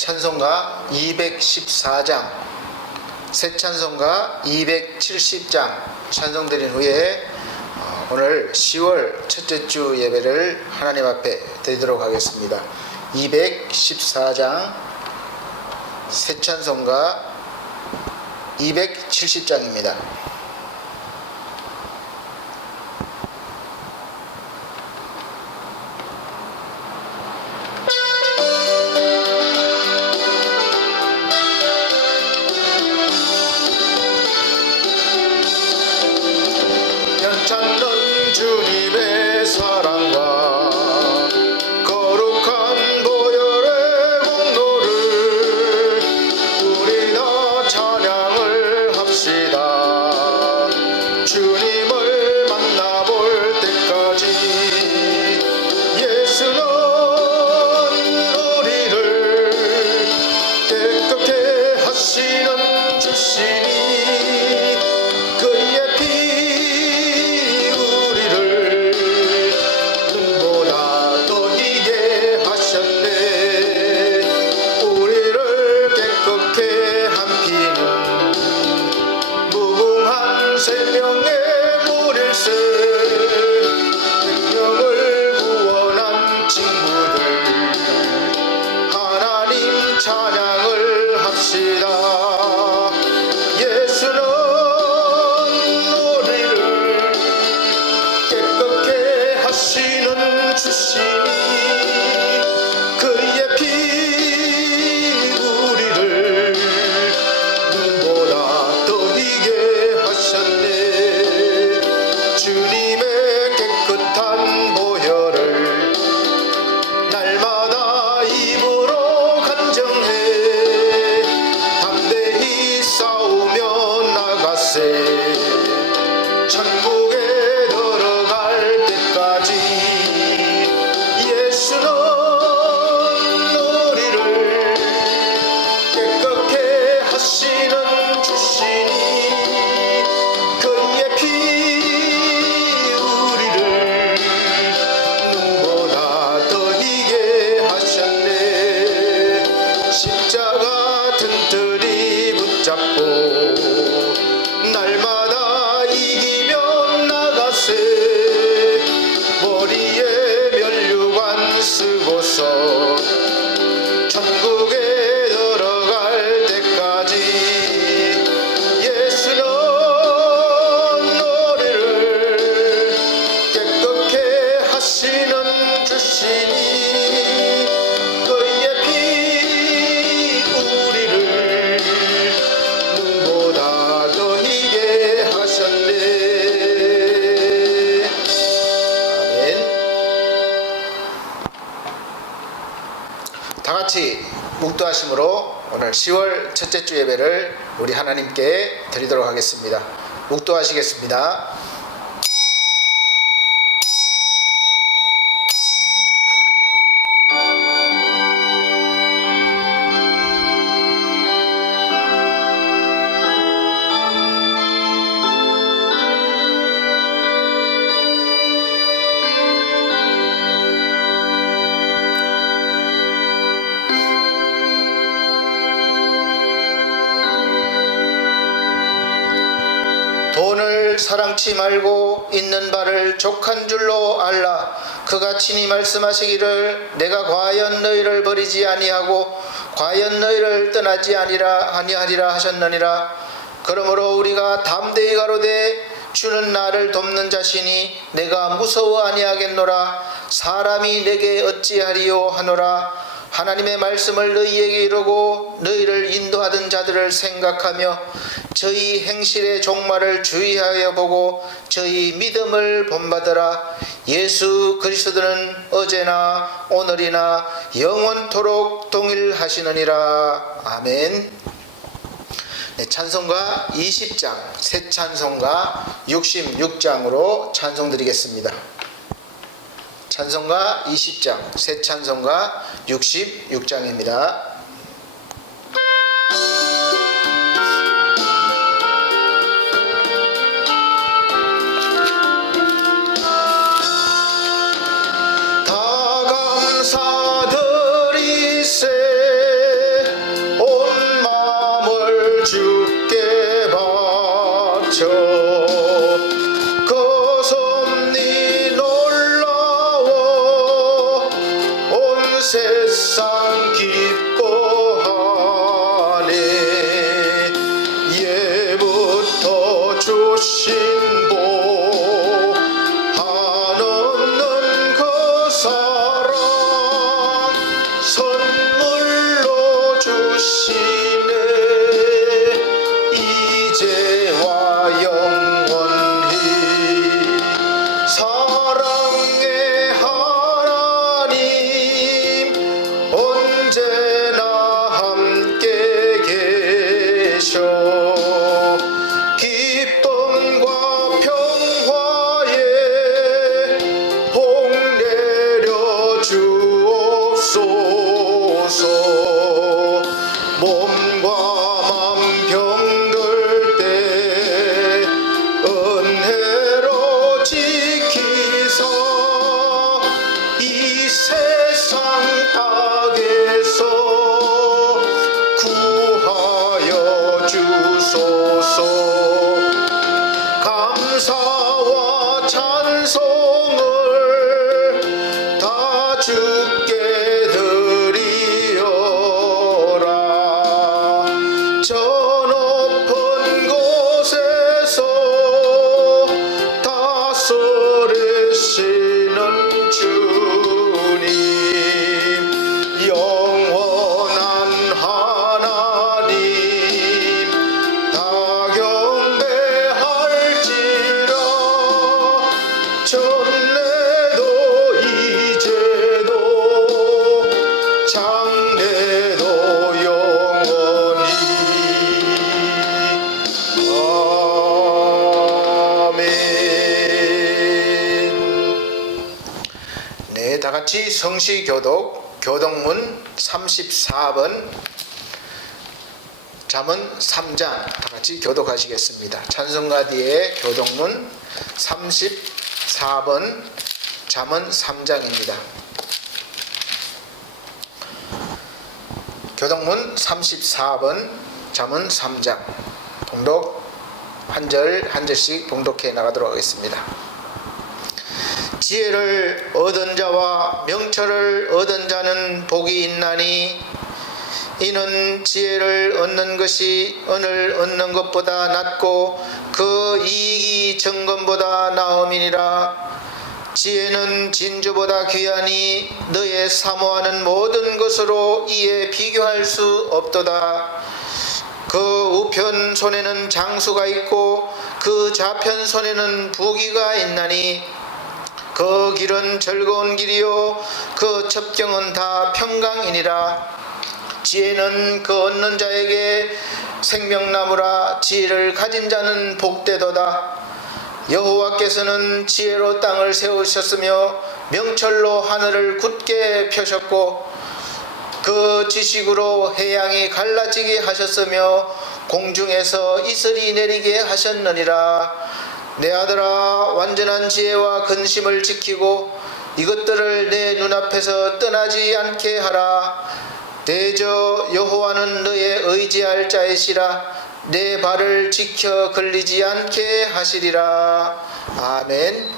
찬송가 214장, 새 찬송가 270장 찬송드린 후에 오늘 10월 첫째 주 예배를 하나님 앞에 드리도록 하겠습니다. 214장 새 찬송가 270장입니다. 찾는 주님의 사랑과 거룩한 보혈의 공로를 우리 다 찬양을 합시다. 주님을 만나볼 때까지 예수는 우리를 깨끗게 하시는 주시니 그의 피 우리를 눈보다 더 희게 하셨네. 우리를 깨끗게 한 피는 무궁한 생명의 물일세. 생명을 구원한 친구들 하나님 찬양을 합시다. 예수는 우리를 깨끗게 하시는 주시니 그의 피 우리를 눈보다 더 희게 하셨네. 주님의 깨끗한 보혈을 날마다 입으로 간증해 담대히 싸우며 나가세. 천국에 들어갈 때까지 예수는 우리를 깨끗게 하시는 주시니 그의 피 우리를 눈보다 더 희게 하셨네. 십자가 튼튼히 붙잡고 날마다 이기며 나가세. 머리에 면류관 쓰고서 천국에 들어갈 때까지 예수는 우리를 깨끗게 하시는 주시니 그의 피 우리를 눈보다 더 희게 하셨네. 아멘. 다같이 묵도하심으로 오늘 10월 첫째 주 예배를 우리 하나님께 드리도록 하겠습니다. 묵도하시겠습니다. 돈을 사랑치 말고 있는 바를 족한 줄로 알라. 그가 친히 말씀하시기를 내가 과연 너희를 버리지 아니하고 과연 너희를 떠나지 아니하리라 하셨느니라. 그러므로 우리가 담대히 가로되 주는 나를 돕는 자시니 내가 무서워 아니하겠노라. 사람이 내게 어찌하리요 하노라. 하나님의 말씀을 너희에게 이루고 너희를 인도하던 자들을 생각하며 저희 행실의 종말을 주의하여 보고 저희 믿음을 본받으라. 예수 그리스도는 어제나 오늘이나 영원토록 동일하시느니라. 아멘. 네, 찬송가 20장 새 찬송가 66장으로 찬송드리겠습니다. 찬송가 20장 새 찬송가 66장입니다. 다 감사드리세. 되시네 이제와 영원히 사랑의 하나님 언제나 함께 계셔 기쁨과 평화에 복 내려 주옵소서 몸과 맘 병들 때 은혜로 지키사 이 세상 악에서 구하여 주소서 감사와 찬송을 다 주께 드리어라 저 높은 곳에서 다스리시는 주님 영원한 하나님 다 경배할지라 전에도 이제도 장래도 영원히 아멘. 네, 다 같이 성시교독 교독문 34번 잠언 3장 다 같이 교독하시겠습니다. 찬송가 뒤에 교독문 34번 잠언 3장입니다. 교독문 34번 잠언 3장 봉독 한 절 한 절씩 봉독해 나가도록 하겠습니다. 지혜를 얻은 자와 명철을 얻은 자는 복이 있나니 이는 지혜를 얻는 것이 은을 얻는 것보다 낫고 그 이익이 정금보다 나음이니라. 지혜는 진주보다 귀하니 너의 사모하는 모든 것으로 이에 비교할 수 없도다. 그 우편 손에는 장수가 있고 그 좌편 손에는 부귀가 있나니 그 길은 즐거운 길이요 그 첩경은 다 평강이니라. 지혜는 그 얻는 자에게 생명나무라. 지혜를 가진 자는 복되도다. 여호와께서는 지혜로 땅을 세우셨으며 명철로 하늘을 굳게 펴셨고 그 지식으로 해양이 갈라지게 하셨으며 공중에서 이슬이 내리게 하셨느니라. 내 아들아, 완전한 지혜와 근심을 지키고 이것들을 내 눈앞에서 떠나지 않게 하라. 대저 여호와는 너의 의지할 자이시라. 내 발을 지켜 걸리지 않게 하시리라. 아멘.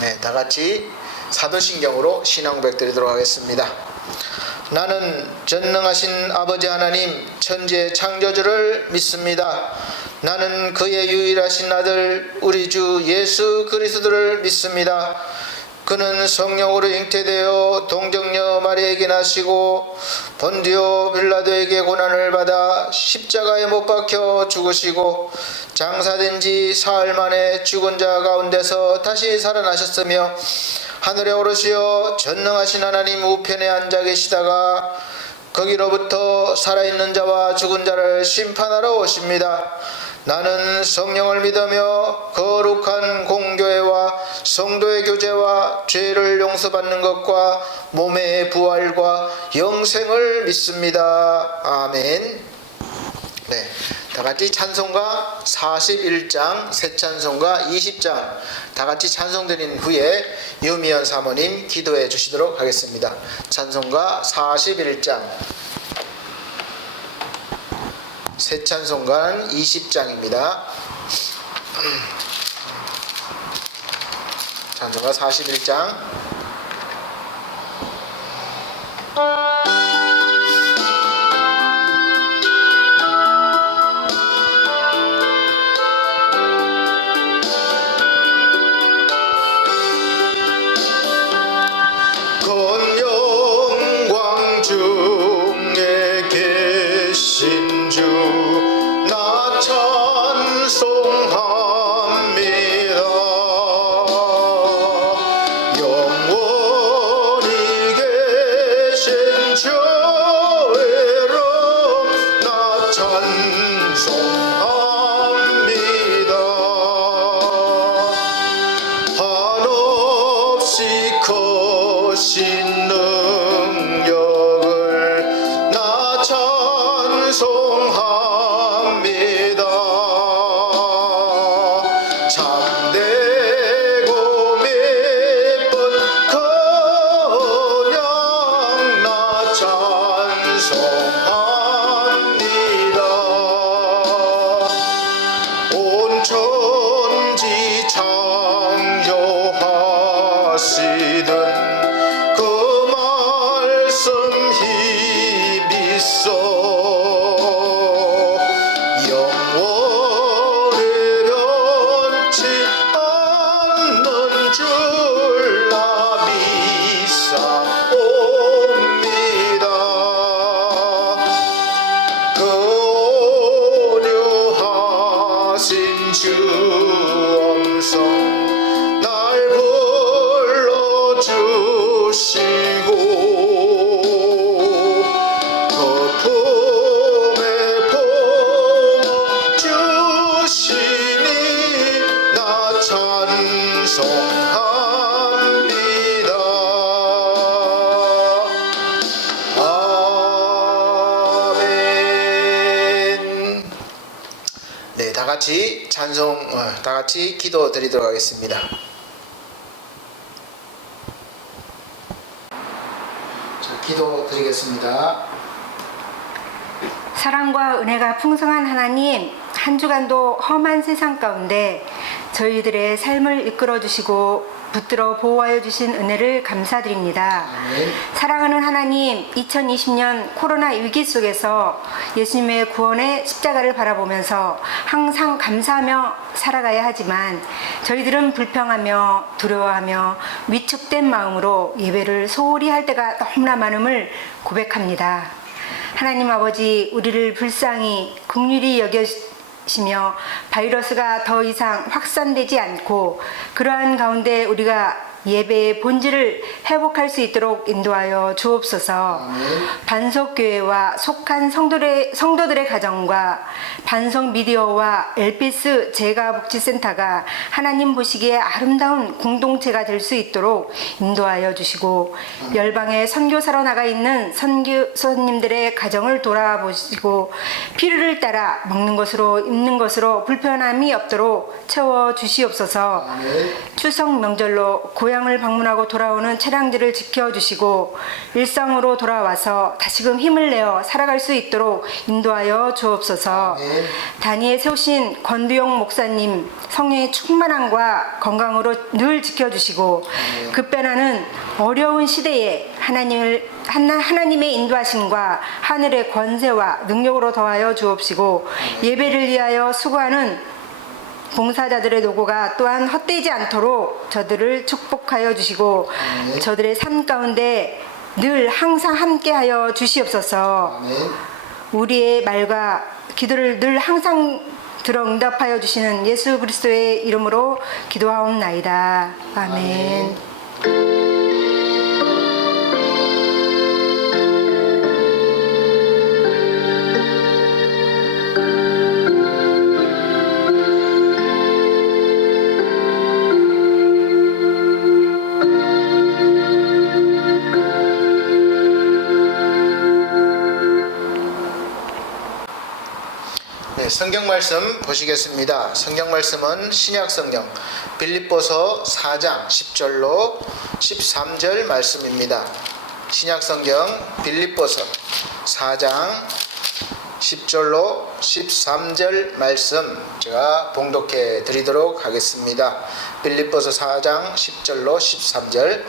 네, 다 같이 사도신경으로 신앙 고백 드리도록 하겠습니다. 나는 전능하신 아버지 하나님 천지의 창조주를 믿습니다. 나는 그의 유일하신 아들 우리 주 예수 그리스도를 믿습니다. 그는 성령으로 잉태되어 동정녀 마리아에게 나시고 본디오 빌라도에게 고난을 받아 십자가에 못 박혀 죽으시고 장사된 지 사흘 만에 죽은 자 가운데서 다시 살아나셨으며 하늘에 오르시어 전능하신 하나님 우편에 앉아 계시다가 거기로부터 살아있는 자와 죽은 자를 심판하러 오십니다. 나는 성령을 믿으며 거룩한 공교회와 성도의 교제와 죄를 용서받는 것과 몸의 부활과 영생을 믿습니다. 아멘. 네, 다같이 찬송가 41장, 새 찬송가 20장 다같이 찬송 드린 후에 유미연 사모님 기도해 주시도록 하겠습니다. 찬송가 41장, 새 찬송가는 20장입니다. 찬송가 41장. 건 영광 중에 계신 주 나 찬송합니다. 영원히 계신 주의로 나 찬송합니다. 한없이 크신 능력을 나 찬송합니다. 참되고 미쁜 그냥 나 찬송합니다. 온 천지 창조하시던 그 말씀 힘이 있어 영원히 변치 않는 줄 나 믿사옵니다. 그 오류하신 주 음성 날 불러주시고 거품에 복 주시니 나 찬송합니다. 아멘. 네, 다 같이 다 같이 기도 드리도록 하겠습니다. 자, 기도 드리겠습니다. 사랑과 은혜가 풍성한 하나님, 한 주간도 험한 세상 가운데 저희들의 삶을 이끌어 주시고 붙들어 보호하여 주신 은혜를 감사드립니다. 아멘. 사랑하는 하나님, 2020년 코로나 위기 속에서 예수님의 구원의 십자가를 바라보면서 항상 감사하며 살아가야 하지만 저희들은 불평하며 두려워하며 위축된 마음으로 예배를 소홀히 할 때가 너무나 많음을 고백합니다. 하나님 아버지, 우리를 불쌍히 긍휼히 여겨시며 바이러스가 더 이상 확산되지 않고 그러한 가운데 우리가 예배의 본질을 회복할 수 있도록 인도하여 주옵소서. 반석교회와 속한 성도들의 가정과 반석 미디어와 엘피스 재가복지센터가 하나님 보시기에 아름다운 공동체가 될 수 있도록 인도하여 주시고 열방에 선교사로 나가 있는 선교사님들의 가정을 돌아보시고 필요를 따라 먹는 것으로 입는 것으로 불편함이 없도록 채워 주시옵소서. 추석 명절로 고향을 방문하고 돌아오는 차량들을 지켜주시고 일상으로 돌아와서 다시금 힘을 내어 살아갈 수 있도록 인도하여 주옵소서. 단위에 세우신 권두용 목사님 성령의 충만함과 건강으로 늘 지켜주시고 급변하는 어려운 시대에 하나님의 인도하심과 하늘의 권세와 능력으로 더하여 주옵시고 예배를 위하여 수고하는 봉사자들의 노고가 또한 헛되지 않도록 저들을 축복하여 주시고 저들의 삶 가운데 늘 항상 함께하여 주시옵소서. 우리의 말과 기도를 늘 항상 들어 응답하여 주시는 예수 그리스도의 이름으로 기도하옵나이다. 아멘. 성경 말씀 보시겠습니다. 성경 말씀은 신약 성경 빌립보서 4장 10절로 13절 말씀입니다. 신약 성경 빌립보서 4장 10절로 13절 말씀 제가 봉독해 드리도록 하겠습니다. 빌립보서 4장 10절로 13절.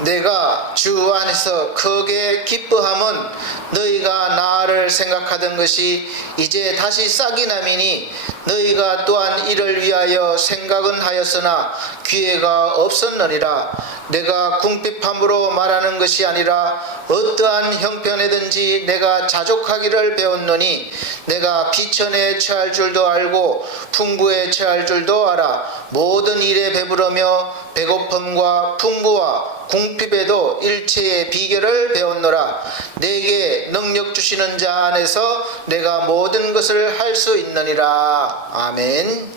내가 주 안에서 크게 기뻐함은 너희가 나를 말을 생각하던 것이 이제 다시 싹이 나미니 너희가 또한 이를 위하여 생각은 하였으나 기회가 없었느니라. 내가 궁핍함으로 말하는 것이 아니라 어떠한 형편에든지 내가 자족하기를 배웠노니 내가 비천에 처할 줄도 알고 풍부에 처할 줄도 알아. 모든 일에 배부르며 배고픔과 풍부와 궁핍에도 일체의 비결을 배웠노라. 내게 능력 주시는 자 안에서 내가 모든 것을 할 수 있느니라. 아멘.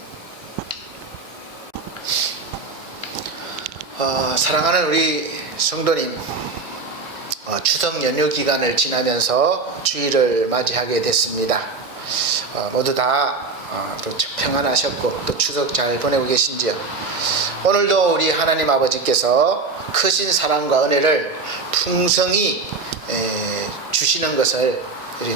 사랑하는 우리 성도님, 추석 연휴 기간을 지나면서 주일을 맞이하게 됐습니다. 모두 다 평안하셨고 또 추석 잘 보내고 계신지요? 오늘도 우리 하나님 아버지께서 크신 사랑과 은혜를 풍성히 주시는 것을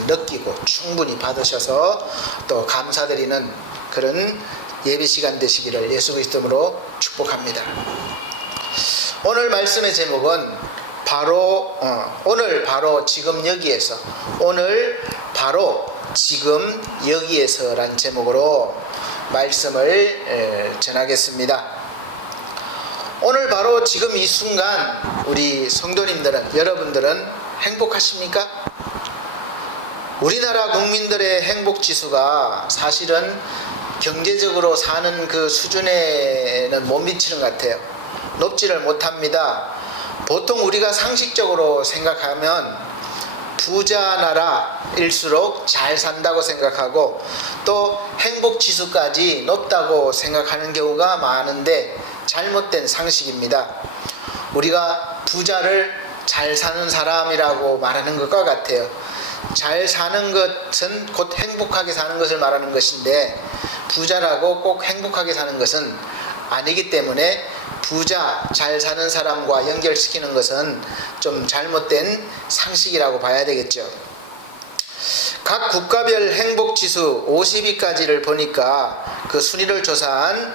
느끼고 충분히 받으셔서 또 감사드리는 그런 예배 시간 되시기를 예수 그리스도로 축복합니다. 오늘 말씀의 제목은 오늘 바로 지금 여기에서, 오늘 바로 지금 여기에서란 제목으로 말씀을 전하겠습니다. 오늘 바로 지금 이 순간 우리 성도님들은, 여러분들은 행복하십니까? 우리나라 국민들의 행복 지수가 사실은 경제적으로 사는 그 수준에는 못 미치는 것 같아요. 높지를 못합니다. 보통 우리가 상식적으로 생각하면 부자 나라일수록 잘 산다고 생각하고 또 행복 지수까지 높다고 생각하는 경우가 많은데 잘못된 상식입니다. 우리가 부자를 잘 사는 사람이라고 말하는 것과 같아요. 잘 사는 것은 곧 행복하게 사는 것을 말하는 것인데 부자라고 꼭 행복하게 사는 것은 아니기 때문에 부자, 잘 사는 사람과 연결시키는 것은 좀 잘못된 상식이라고 봐야 되겠죠. 각 국가별 행복지수 50위까지를 보니까 그 순위를 조사한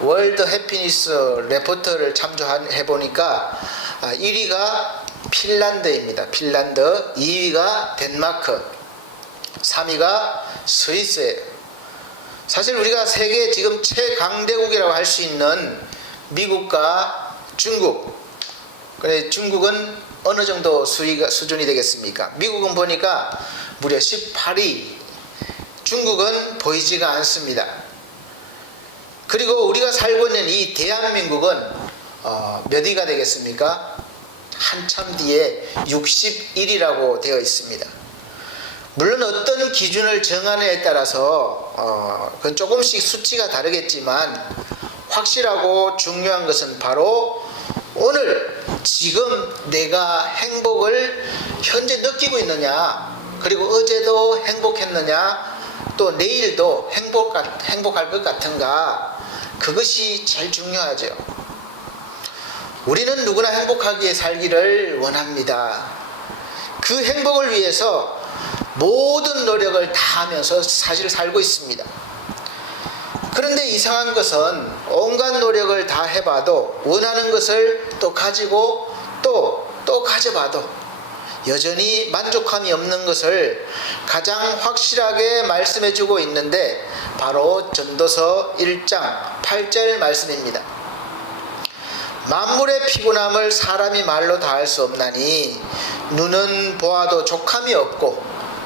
월드 해피니스 레포트를 참조해 보니까 1위가 핀란드입니다. 핀란드, 2위가 덴마크, 3위가 스위스예요. 사실 우리가 세계 지금 최강대국이라고 할 수 있는 미국과 중국, 그래 중국은 어느 정도 수준이 되겠습니까? 미국은 보니까 무려 18위, 중국은 보이지가 않습니다. 그리고 우리가 살고 있는 이 대한민국은 몇 위가 되겠습니까? 한참 뒤에 61위라고 되어 있습니다. 물론 어떤 기준을 정하느냐에 따라서 그건 조금씩 수치가 다르겠지만 확실하고 중요한 것은 바로 오늘 지금 내가 행복을 현재 느끼고 있느냐, 그리고 어제도 행복했느냐, 또 내일도 행복할 것 같은가, 그것이 제일 중요하죠. 우리는 누구나 행복하게 살기를 원합니다. 그 행복을 위해서 모든 노력을 다하면서 사실 살고 있습니다. 그런데 이상한 것은 온갖 노력을 다 해봐도 원하는 것을 또 가지고 또 가져봐도 여전히 만족함이 없는 것을 가장 확실하게 말씀해주고 있는데 바로 전도서 1장 8절 말씀입니다. 만물의 피곤함을 사람이 말로 다할 수 없나니 눈은 보아도 족함이 없고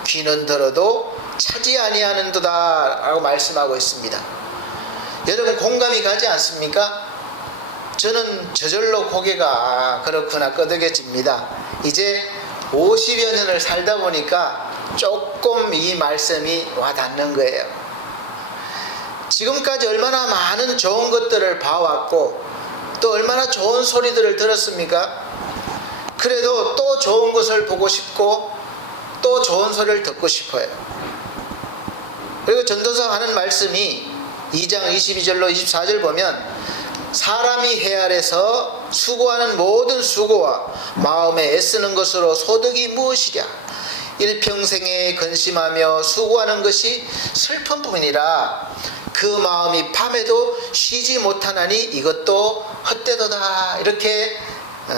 귀는 들어도 차지 아니하는도다 라고 말씀하고 있습니다. 여러분 공감이 가지 않습니까? 저는 저절로 고개가 그렇구나 끄덕여집니다. 이제 50여 년을 살다 보니까 조금 이 말씀이 와닿는 거예요. 지금까지 얼마나 많은 좋은 것들을 봐왔고 또 얼마나 좋은 소리들을 들었습니까? 그래도 또 좋은 것을 보고 싶고 또 좋은 소리를 듣고 싶어요. 그리고 전도서 하는 말씀이 2장 22절로 24절 보면 사람이 해 아래서 수고하는 모든 수고와 마음에 애쓰는 것으로 소득이 무엇이랴? 일평생에 근심하며 수고하는 것이 슬픔뿐이라 그 마음이 밤에도 쉬지 못하나니 이것도 헛되도다. 이렇게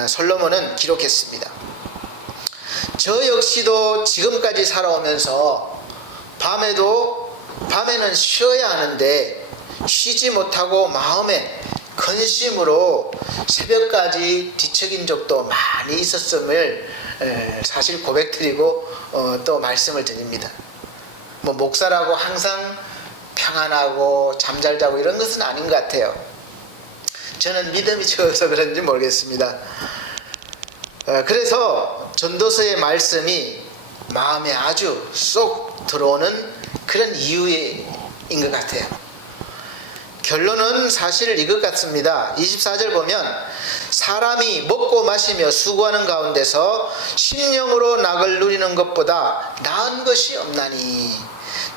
솔로몬은 기록했습니다. 저 역시도 지금까지 살아오면서 밤에는 쉬어야 하는데 쉬지 못하고 마음에 근심으로 새벽까지 뒤척인 적도 많이 있었음을 사실 고백드리고 또 말씀을 드립니다. 뭐 목사라고 항상 평안하고 잠잘 자고 이런 것은 아닌 것 같아요. 저는 믿음이 적어서 그런지 모르겠습니다. 그래서 전도서의 말씀이 마음에 아주 쏙 들어오는 그런 이유인 것 같아요. 결론은 사실 이것 같습니다. 24절 보면 사람이 먹고 마시며 수고하는 가운데서 심령으로 낙을 누리는 것보다 나은 것이 없나니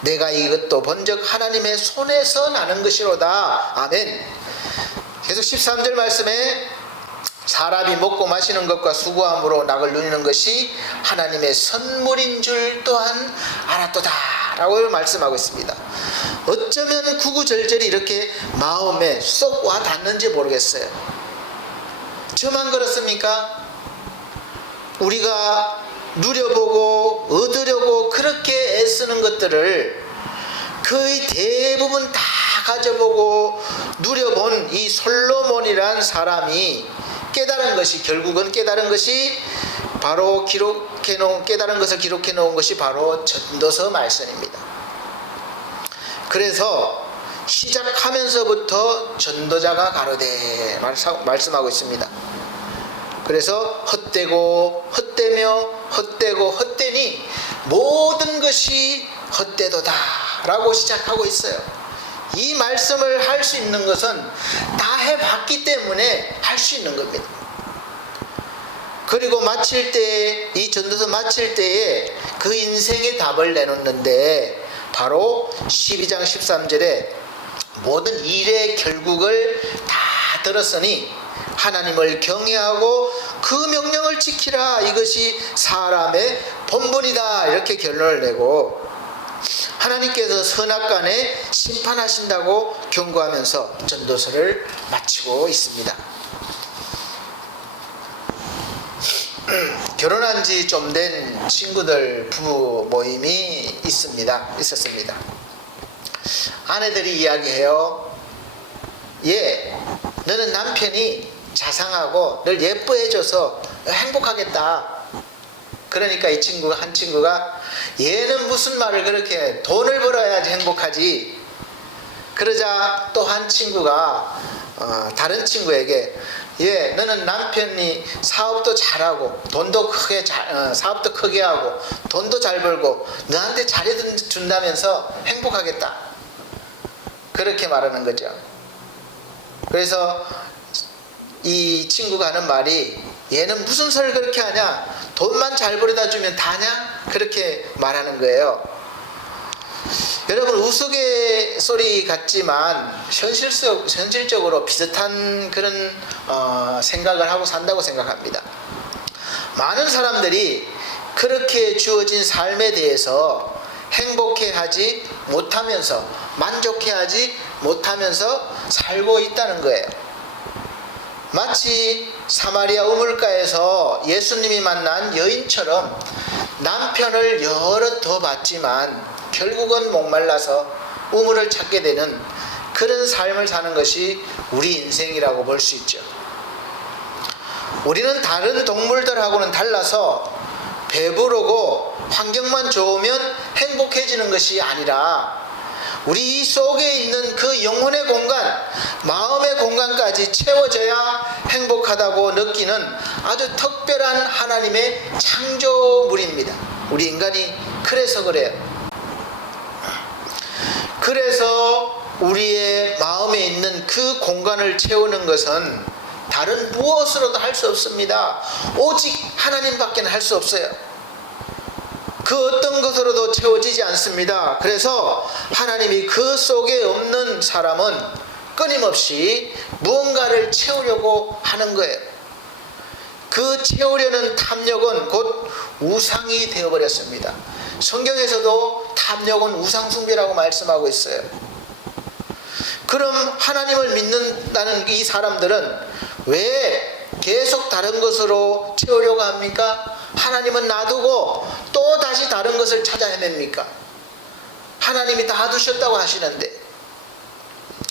내가 이것도 본즉 하나님의 손에서 나는 것이로다. 아멘. 계속 13절 말씀에 사람이 먹고 마시는 것과 수고함으로 낙을 누리는 것이 하나님의 선물인 줄 또한 알았도다 라고 말씀하고 있습니다. 어쩌면 구구절절이 이렇게 마음에 쏙 와 닿는지 모르겠어요. 저만 그렇습니까? 우리가 누려보고 얻으려고 그렇게 애쓰는 것들을 거의 대부분 다 가져보고 누려본 이 솔로몬이란 사람이 결국은 깨달은 것이 바로 깨달은 것을 기록해 놓은 것이 바로 전도서 말씀입니다. 그래서 시작하면서부터 전도자가 가로되 말씀하고 있습니다. 그래서 헛되니 모든 것이 헛되도다 라고 시작하고 있어요. 이 말씀을 할 수 있는 것은 다 해봤기 때문에 할 수 있는 겁니다. 그리고 이 전도서 마칠 때에 그 인생의 답을 내놓는데 바로 12장 13절에 모든 일의 결국을 다 들었으니 하나님을 경외하고 그 명령을 지키라. 이것이 사람의 본분이다. 이렇게 결론을 내고 하나님께서 선악간에 심판하신다고 경고하면서 전도서를 마치고 있습니다. 결혼한 지 좀 된 친구들 부부 모임이 있었습니다. 아내들이 이야기해요. 너는 남편이 자상하고 널 예뻐해줘서 행복하겠다. 그러니까 한 친구가 얘는 무슨 말을 그렇게 돈을 벌어야지 행복하지. 그러자 또 한 친구가 다른 친구에게 너는 남편이 사업도 잘하고 사업도 크게 하고 돈도 잘 벌고 너한테 잘해준다면서 행복하겠다. 그렇게 말하는 거죠. 그래서 이 친구가 하는 말이 얘는 무슨 소리를 그렇게 하냐? 돈만 잘 벌어다 주면 다냐? 그렇게 말하는 거예요. 여러분 우스갯소리 같지만 현실적으로 비슷한 그런 생각을 하고 산다고 생각합니다. 많은 사람들이 그렇게 주어진 삶에 대해서 행복해하지 못하면서 만족해하지 못하면서 살고 있다는 거예요. 마치 사마리아 우물가에서 예수님이 만난 여인처럼 남편을 여러 더 받지만 결국은 목말라서 우물을 찾게 되는 그런 삶을 사는 것이 우리 인생이라고 볼 수 있죠. 우리는 다른 동물들하고는 달라서 배부르고 환경만 좋으면 행복해지는 것이 아니라 우리 속에 있는 그 영혼의 공간, 마음의 공간까지 채워져야 행복하다고 느끼는 아주 특별한 하나님의 창조물입니다. 우리 인간이 그래서 그래요. 그래서 우리의 마음에 있는 그 공간을 채우는 것은 다른 무엇으로도 할 수 없습니다. 오직 하나님밖에 할 수 없어요. 그 어떤 것으로도 채워지지 않습니다. 그래서 하나님이 그 속에 없는 사람은 끊임없이 무언가를 채우려고 하는 거예요. 그 채우려는 탐욕은 곧 우상이 되어버렸습니다. 성경에서도 탐욕은 우상숭배라고 말씀하고 있어요. 그럼 하나님을 믿는다는 이 사람들은 왜 계속 다른 것으로 채우려고 합니까? 하나님은 놔두고 또 다시 다른 것을 찾아 헤맵니까? 하나님이 다 두셨다고 하시는데,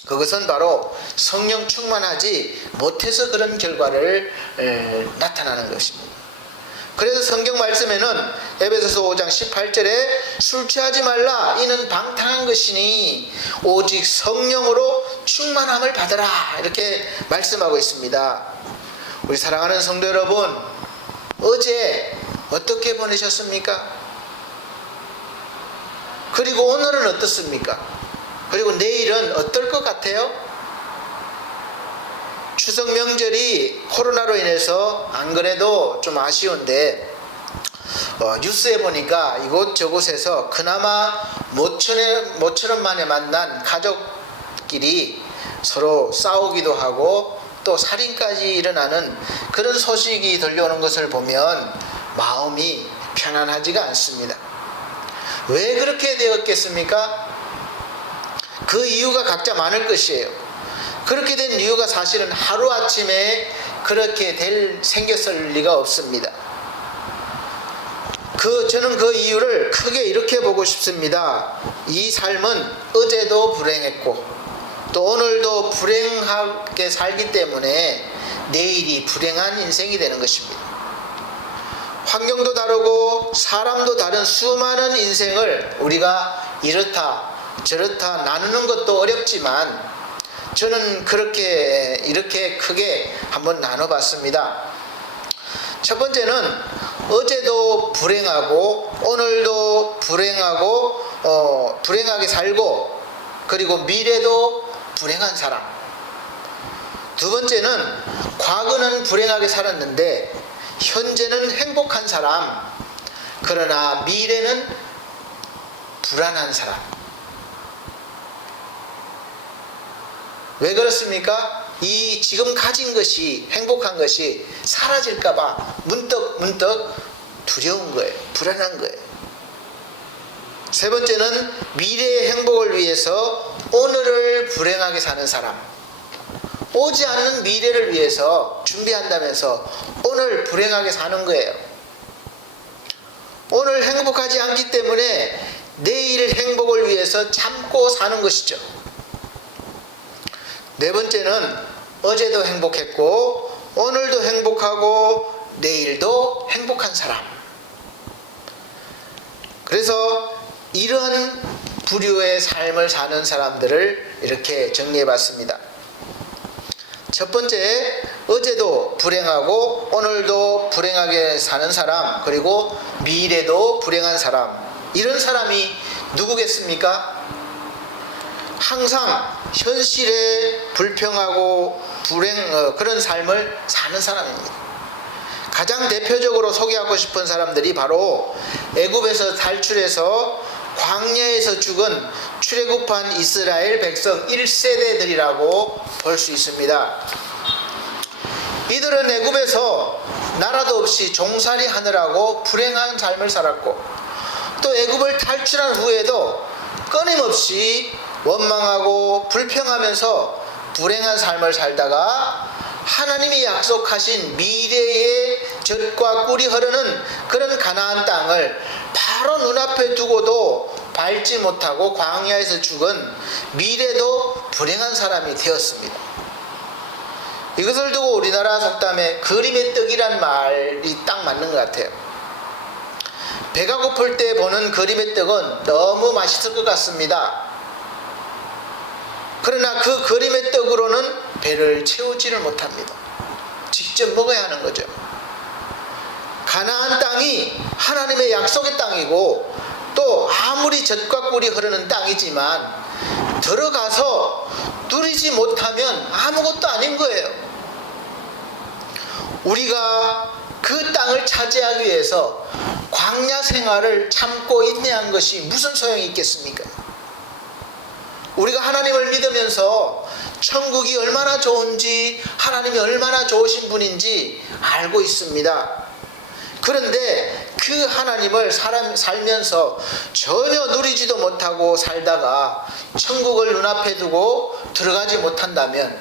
그것은 바로 성령 충만하지 못해서 그런 결과를 나타나는 것입니다. 그래서 성경 말씀에는 에베소서 5장 18절에 술 취하지 말라, 이는 방탕한 것이니 오직 성령으로 충만함을 받으라, 이렇게 말씀하고 있습니다. 우리 사랑하는 성도 여러분, 어제 어떻게 보내셨습니까? 그리고 오늘은 어떻습니까? 그리고 내일은 어떨 것 같아요? 추석 명절이 코로나로 인해서 안 그래도 좀 아쉬운데, 뉴스에 보니까 이곳저곳에서 그나마 모처럼 만에 만난 가족끼리 서로 싸우기도 하고 또 살인까지 일어나는 그런 소식이 들려오는 것을 보면 마음이 편안하지가 않습니다. 왜 그렇게 되었겠습니까? 그 이유가 각자 많을 것이에요. 그렇게 된 이유가 사실은 하루아침에 그렇게 생겼을 리가 없습니다. 저는 그 이유를 크게 이렇게 보고 싶습니다. 이 삶은 어제도 불행했고 또 오늘도 불행하게 살기 때문에 내일이 불행한 인생이 되는 것입니다. 환경도 다르고 사람도 다른 수많은 인생을 우리가 이렇다 저렇다 나누는 것도 어렵지만, 저는 이렇게 크게 한번 나눠봤습니다. 첫 번째는 어제도 불행하고 오늘도 불행하게 살고 그리고 미래도 불행한 사람. 두 번째는 과거는 불행하게 살았는데 현재는 행복한 사람, 그러나 미래는 불안한 사람. 왜 그렇습니까? 이 지금 가진 것이, 행복한 것이 사라질까봐 문득 두려운 거예요. 불안한 거예요. 세 번째는 미래의 행복을 위해서 오늘을 불행하게 사는 사람. 오지 않는 미래를 위해서 준비한다면서 오늘 불행하게 사는 거예요. 오늘 행복하지 않기 때문에 내일 행복을 위해서 참고 사는 것이죠. 네 번째는 어제도 행복했고 오늘도 행복하고 내일도 행복한 사람. 그래서 이런 부류의 삶을 사는 사람들을 이렇게 정리해 봤습니다. 첫 번째, 어제도 불행하고 오늘도 불행하게 사는 사람, 그리고 미래도 불행한 사람. 이런 사람이 누구겠습니까? 항상 현실에 불평하고 그런 삶을 사는 사람입니다. 가장 대표적으로 소개하고 싶은 사람들이 바로 애굽에서 탈출해서 광야에서 죽은 출애굽한 이스라엘 백성 1세대들이라고 볼 수 있습니다. 이들은 애굽에서 나라도 없이 종살이 하느라고 불행한 삶을 살았고, 또 애굽을 탈출한 후에도 끊임없이 원망하고 불평하면서 불행한 삶을 살다가 하나님이 약속하신 미래의 젖과 꿀이 흐르는 그런 가나안 땅을 바로 눈앞에 두고도 밟지 못하고 광야에서 죽은 미래도 불행한 사람이 되었습니다. 이것을 두고 우리나라 속담에 그림의 떡이란 말이 딱 맞는 것 같아요. 배가 고플 때 보는 그림의 떡은 너무 맛있을 것 같습니다. 그러나 그 그림의 떡으로는 배를 채우지를 못합니다. 직접 먹어야 하는 거죠. 가나안 땅이 하나님의 약속의 땅이고 또 아무리 젖과 꿀이 흐르는 땅이지만 들어가서 누리지 못하면 아무것도 아닌 거예요. 우리가 그 땅을 차지하기 위해서 광야 생활을 참고 인내한 것이 무슨 소용이 있겠습니까? 우리가 하나님을 믿으면서 천국이 얼마나 좋은지, 하나님이 얼마나 좋으신 분인지 알고 있습니다. 그런데 그 하나님을 살면서 전혀 누리지도 못하고 살다가 천국을 눈앞에 두고 들어가지 못한다면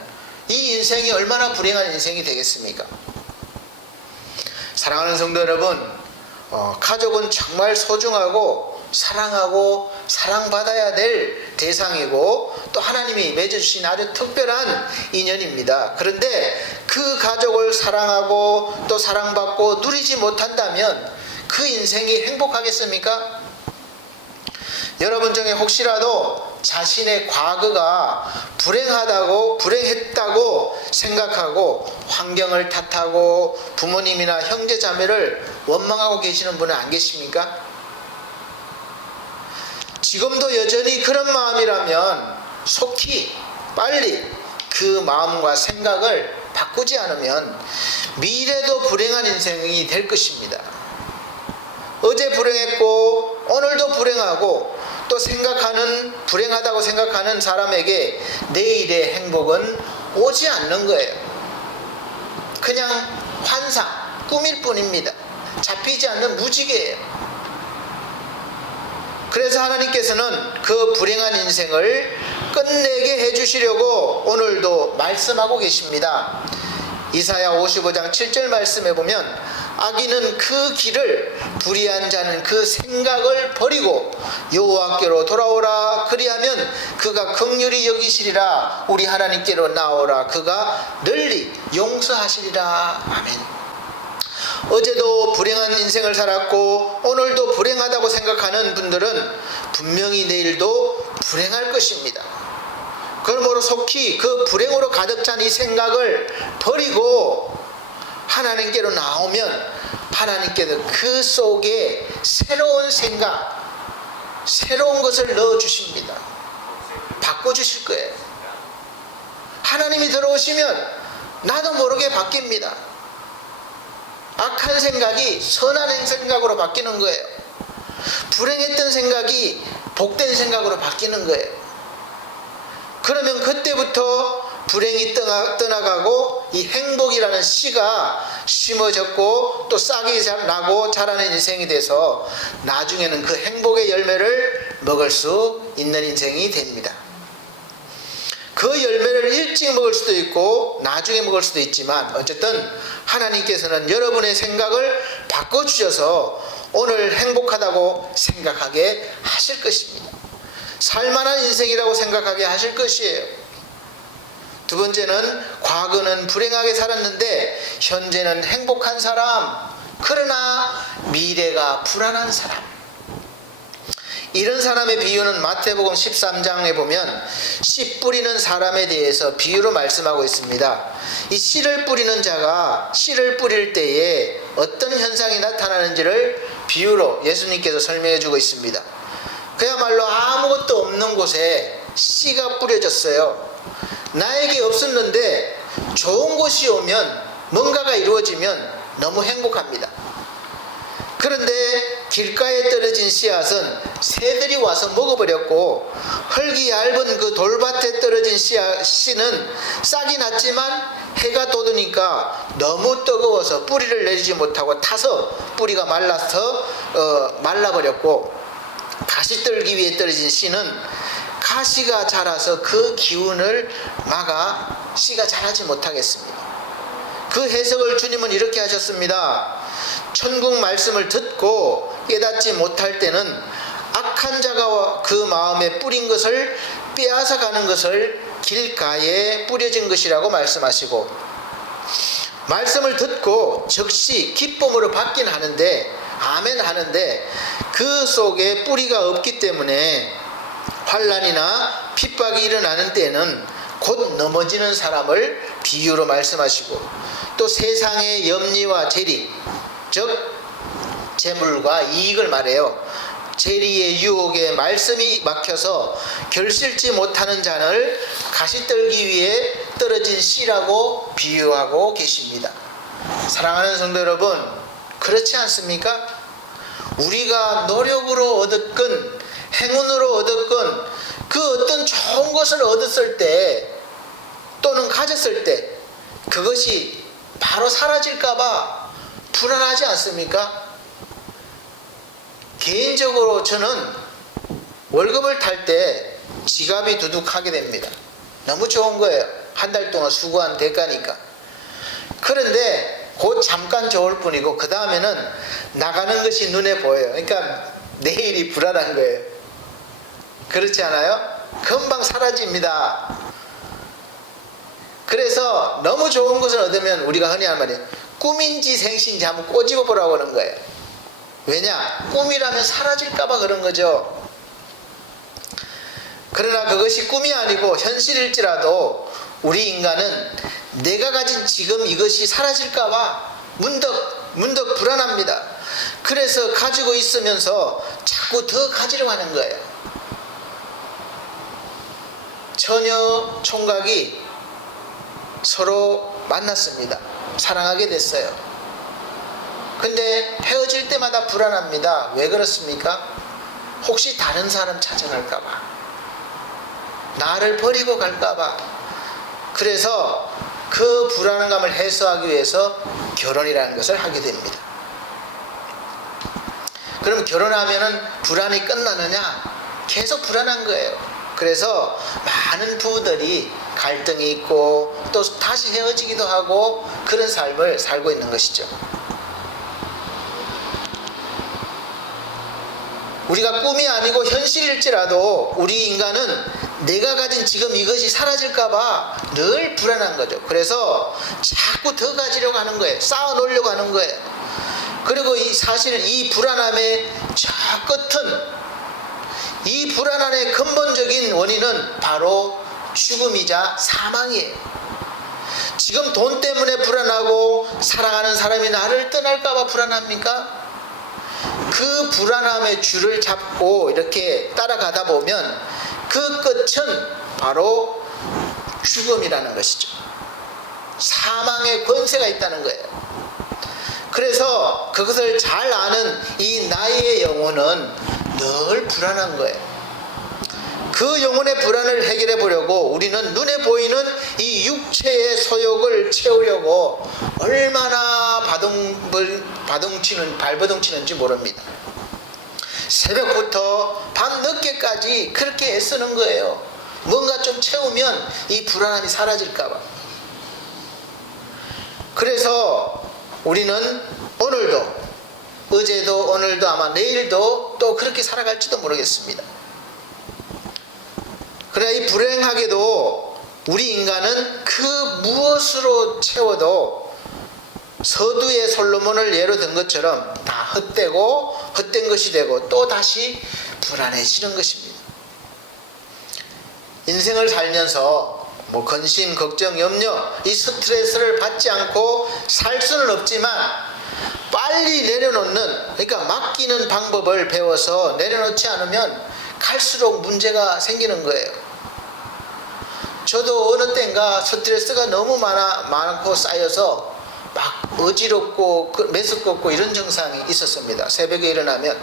이 인생이 얼마나 불행한 인생이 되겠습니까? 사랑하는 성도 여러분, 가족은 정말 소중하고 사랑하고 사랑받아야 될 대상이고 또 하나님이 맺어주신 아주 특별한 인연입니다. 그런데 그 가족을 사랑하고 또 사랑받고 누리지 못한다면 그 인생이 행복하겠습니까? 여러분 중에 혹시라도 자신의 과거가 불행했다고 생각하고 환경을 탓하고 부모님이나 형제 자매를 원망하고 계시는 분은 안 계십니까? 지금도 여전히 그런 마음이라면 속히 빨리 그 마음과 생각을 바꾸지 않으면 미래도 불행한 인생이 될 것입니다. 어제 불행했고 오늘도 불행하고 또 불행하다고 생각하는 사람에게 내일의 행복은 오지 않는 거예요. 그냥 환상, 꿈일 뿐입니다. 잡히지 않는 무지개예요. 그래서 하나님께서는 그 불행한 인생을 끝내게 해주시려고 오늘도 말씀하고 계십니다. 이사야 55장 7절 말씀에 보면 악인은 그 길을 불의한 자는 그 생각을 버리고 여호와께로 돌아오라. 그리하면 그가 긍휼히 여기시리라. 우리 하나님께로 나오라. 그가 널리 용서하시리라. 아멘. 어제도 불행한 인생을 살았고 오늘도 불행하다고 생각하는 분들은 분명히 내일도 불행할 것입니다. 그러므로 속히 그 불행으로 가득 찬 이 생각을 버리고 하나님께로 나오면 하나님께서 그 속에 새로운 생각, 새로운 것을 넣어주십니다. 바꿔주실 거예요. 하나님이 들어오시면 나도 모르게 바뀝니다. 악한 생각이 선한 생각으로 바뀌는 거예요. 불행했던 생각이 복된 생각으로 바뀌는 거예요. 그러면 그때부터 불행이 떠나가고 이 행복이라는 씨가 심어졌고 또 싹이 나고 자라는 인생이 돼서 나중에는 그 행복의 열매를 먹을 수 있는 인생이 됩니다. 그 열매를 일찍 먹을 수도 있고 나중에 먹을 수도 있지만 어쨌든 하나님께서는 여러분의 생각을 바꿔주셔서 오늘 행복하다고 생각하게 하실 것입니다. 살만한 인생이라고 생각하게 하실 것이에요. 두 번째는 과거는 불행하게 살았는데 현재는 행복한 사람, 그러나 미래가 불안한 사람. 이런 사람의 비유는 마태복음 13장에 보면 씨 뿌리는 사람에 대해서 비유로 말씀하고 있습니다. 이 씨를 뿌리는 자가 씨를 뿌릴 때에 어떤 현상이 나타나는지를 비유로 예수님께서 설명해 주고 있습니다. 그야말로 아무것도 없는 곳에 씨가 뿌려졌어요. 나에게 없었는데 좋은 곳이 오면 뭔가가 이루어지면 너무 행복합니다. 그런데 길가에 떨어진 씨앗은 새들이 와서 먹어버렸고 흙이 얇은 그 돌밭에 떨어진 씨는 싹이 났지만 해가 돋으니까 너무 뜨거워서 뿌리를 내리지 못하고 타서 뿌리가 말라버렸고 가시떨기 위에 떨어진 씨는 가시가 자라서 그 기운을 막아 씨가 자라지 못하겠습니다. 그 해석을 주님은 이렇게 하셨습니다. 천국 말씀을 듣고 깨닫지 못할 때는 악한 자가 그 마음에 뿌린 것을 빼앗아 가는 것을 길가에 뿌려진 것이라고 말씀하시고, 말씀을 듣고 즉시 기쁨으로 받긴 하는데 아멘 하는데 그 속에 뿌리가 없기 때문에 환난이나 핍박이 일어나는 때에는 곧 넘어지는 사람을 비유로 말씀하시고, 또 세상의 염려와 재리, 즉 재물과 이익을 말해요. 재리의 유혹에 말씀이 막혀서 결실치 못하는 자를 가시떨기 위에 떨어진 씨라고 비유하고 계십니다. 사랑하는 성도 여러분, 그렇지 않습니까? 우리가 노력으로 얻었건 행운으로 얻었건 그 어떤 좋은 것을 얻었을 때 또는 가졌을 때 그것이 바로 사라질까봐 불안하지 않습니까? 개인적으로 저는 월급을 탈 때 지갑이 두둑하게 됩니다. 너무 좋은 거예요. 한 달 동안 수고한 대가니까. 그런데 곧 잠깐 좋을 뿐이고 그 다음에는 나가는 것이 눈에 보여요. 그러니까 내일이 불안한 거예요. 그렇지 않아요? 금방 사라집니다. 그래서 너무 좋은 것을 얻으면 우리가 흔히 하는 말이에요. 꿈인지 생시인지 한번 꼬집어 보라고 하는 거예요. 왜냐? 꿈이라면 사라질까봐 그런 거죠. 그러나 그것이 꿈이 아니고 현실일지라도 우리 인간은 내가 가진 지금 이것이 사라질까봐 문득 불안합니다. 그래서 가지고 있으면서 자꾸 더 가지려고 하는 거예요. 처녀 총각이 서로 만났습니다. 사랑하게 됐어요. 근데 헤어질 때마다 불안합니다. 왜 그렇습니까? 혹시 다른 사람 찾아갈까봐, 나를 버리고 갈까봐. 그래서 그 불안감을 해소하기 위해서 결혼이라는 것을 하게 됩니다. 그럼 결혼하면은 불안이 끝나느냐? 계속 불안한 거예요. 그래서 많은 부부들이 갈등이 있고 또 다시 헤어지기도 하고 그런 삶을 살고 있는 것이죠. 우리가 꿈이 아니고 현실일지라도 우리 인간은 내가 가진 지금 이것이 사라질까봐 늘 불안한 거죠. 그래서 자꾸 더 가지려고 하는 거예요. 쌓아 놓으려고 하는 거예요. 그리고 사실 이 불안함의 저 끝은, 이 불안함의 근본적인 원인은 바로 죽음이자 사망이에요. 지금 돈 때문에 불안하고 사랑하는 사람이 나를 떠날까봐 불안합니까? 그 불안함의 줄을 잡고 이렇게 따라가다 보면 그 끝은 바로 죽음이라는 것이죠. 사망의 권세가 있다는 거예요. 그래서 그것을 잘 아는 이 나의 영혼은 늘 불안한 거예요. 그 영혼의 불안을 해결해 보려고 우리는 눈에 보이는 이 육체의 소욕을 채우려고 얼마나 발버둥치는지 모릅니다. 새벽부터 밤 늦게까지 그렇게 애쓰는 거예요. 뭔가 좀 채우면 이 불안함이 사라질까봐. 그래서 우리는 오늘도, 어제도, 오늘도, 아마 내일도 또 그렇게 살아갈지도 모르겠습니다. 그러나 이 불행하게도 우리 인간은 그 무엇으로 채워도 서두의 솔로몬을 예로 든 것처럼 다 헛되고 헛된 것이 되고 또 다시 불안해지는 것입니다. 인생을 살면서 근심, 걱정, 염려, 이 스트레스를 받지 않고 살 수는 없지만 빨리 내려놓는, 그러니까 맡기는 방법을 배워서 내려놓지 않으면 갈수록 문제가 생기는 거예요. 저도 어느 때인가 스트레스가 너무 많고 쌓여서 막 어지럽고 메스껍고 이런 증상이 있었습니다. 새벽에 일어나면.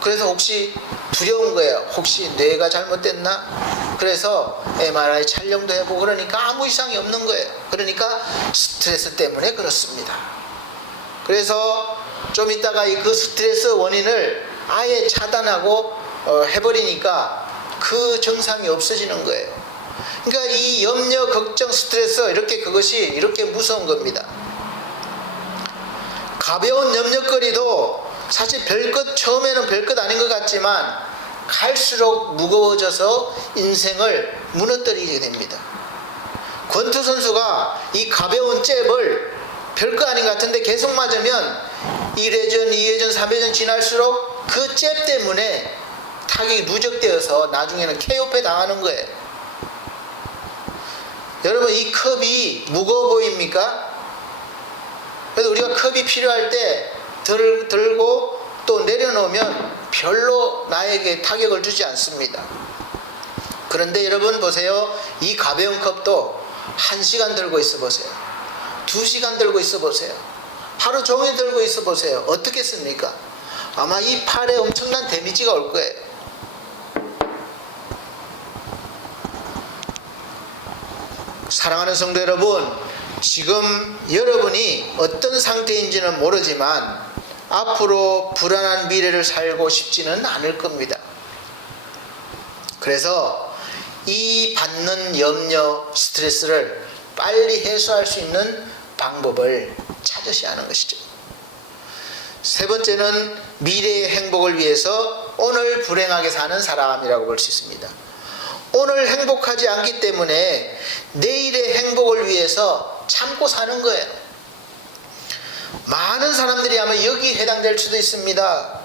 그래서 혹시 두려운 거예요. 혹시 뇌가 잘못됐나? 그래서 MRI 촬영도 해보고 그러니까 아무 이상이 없는 거예요. 그러니까 스트레스 때문에 그렇습니다. 그래서 좀 있다가 그 스트레스 원인을 아예 차단하고 해버리니까 그 증상이 없어지는 거예요. 그러니까 이 염려, 걱정, 스트레스, 그것이 이렇게 무서운 겁니다. 가벼운 염려거리도 사실 처음에는 별것 아닌 것 같지만 갈수록 무거워져서 인생을 무너뜨리게 됩니다. 권투 선수가 이 가벼운 잽을 별거 아닌 것 같은데 계속 맞으면 1회전, 2회전, 3회전 지날수록 그 잽 때문에 타격이 누적되어서 나중에는 KO패 당하는 거예요. 여러분, 이 컵이 무거워 보입니까? 그래서 우리가 컵이 필요할 때 들고 또 내려놓으면 별로 나에게 타격을 주지 않습니다. 그런데 여러분 보세요. 이 가벼운 컵도 1시간 들고 있어 보세요. 2시간 들고 있어 보세요. 하루 종일 들고 있어 보세요. 어떻겠습니까? 아마 이 팔에 엄청난 데미지가 올 거예요. 사랑하는 성도 여러분, 지금 여러분이 어떤 상태인지는 모르지만 앞으로 불안한 미래를 살고 싶지는 않을 겁니다. 그래서 이 받는 염려, 스트레스를 빨리 해소할 수 있는 방법을 찾으셔야 하는 것이죠. 세 번째는 미래의 행복을 위해서 오늘 불행하게 사는 사람이라고 볼 수 있습니다. 오늘 행복하지 않기 때문에 내일의 행복을 위해서 참고 사는 거예요. 많은 사람들이 아마 여기에 해당될 수도 있습니다.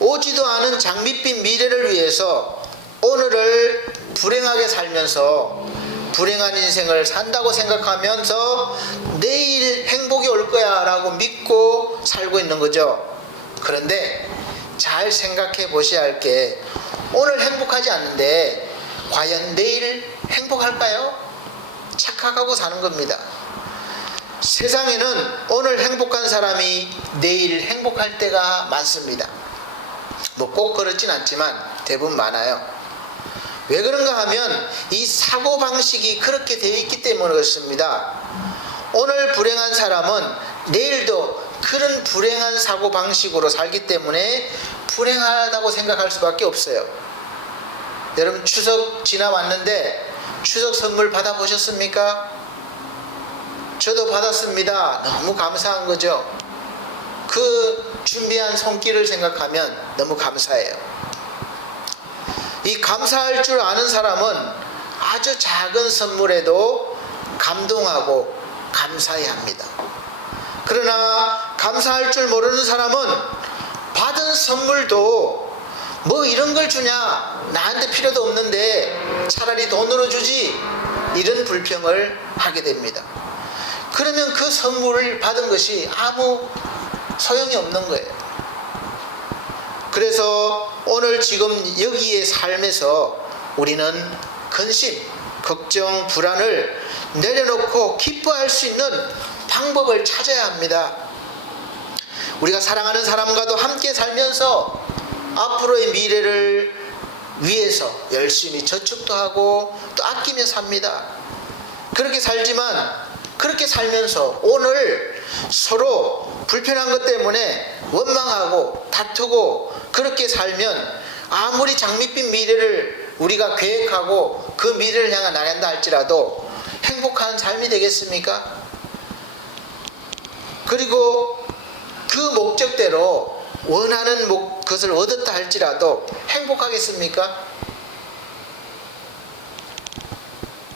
오지도 않은 장밋빛 미래를 위해서 오늘을 불행하게 살면서 불행한 인생을 산다고 생각하면서 내일 행복이 올 거야 라고 믿고 살고 있는 거죠. 그런데 잘 생각해 보셔야 할 게, 오늘 행복하지 않는데 과연 내일 행복할까요? 착각하고 사는 겁니다. 세상에는 오늘 행복한 사람이 내일 행복할 때가 많습니다. 뭐 꼭 그렇진 않지만 대부분 많아요. 왜 그런가 하면 이 사고방식이 그렇게 되어 있기 때문에 그렇습니다. 오늘 불행한 사람은 내일도 그런 불행한 사고방식으로 살기 때문에 불행하다고 생각할 수밖에 없어요. 여러분, 추석 지나왔는데 추석 선물 받아보셨습니까? 저도 받았습니다. 너무 감사한 거죠. 그 준비한 손길을 생각하면 너무 감사해요. 이 감사할 줄 아는 사람은 아주 작은 선물에도 감동하고 감사해야 합니다. 그러나 감사할 줄 모르는 사람은 받은 선물도 뭐 이런 걸 주냐, 나한테 필요도 없는데 차라리 돈으로 주지, 이런 불평을 하게 됩니다. 그러면 그 선물을 받은 것이 아무 소용이 없는 거예요. 그래서 오늘 지금 여기의 삶에서 우리는 근심, 걱정, 불안을 내려놓고 기뻐할 수 있는 방법을 찾아야 합니다. 우리가 사랑하는 사람과도 함께 살면서 앞으로의 미래를 위해서 열심히 저축도 하고 또 아끼며 삽니다. 그렇게 살지만 그렇게 살면서 오늘 서로 불편한 것 때문에 원망하고 다투고 그렇게 살면 아무리 장밋빛 미래를 우리가 계획하고 그 미래를 향해 나간다 할지라도 행복한 삶이 되겠습니까? 그리고 그 목적대로 원하는 것을 얻었다 할지라도 행복하겠습니까?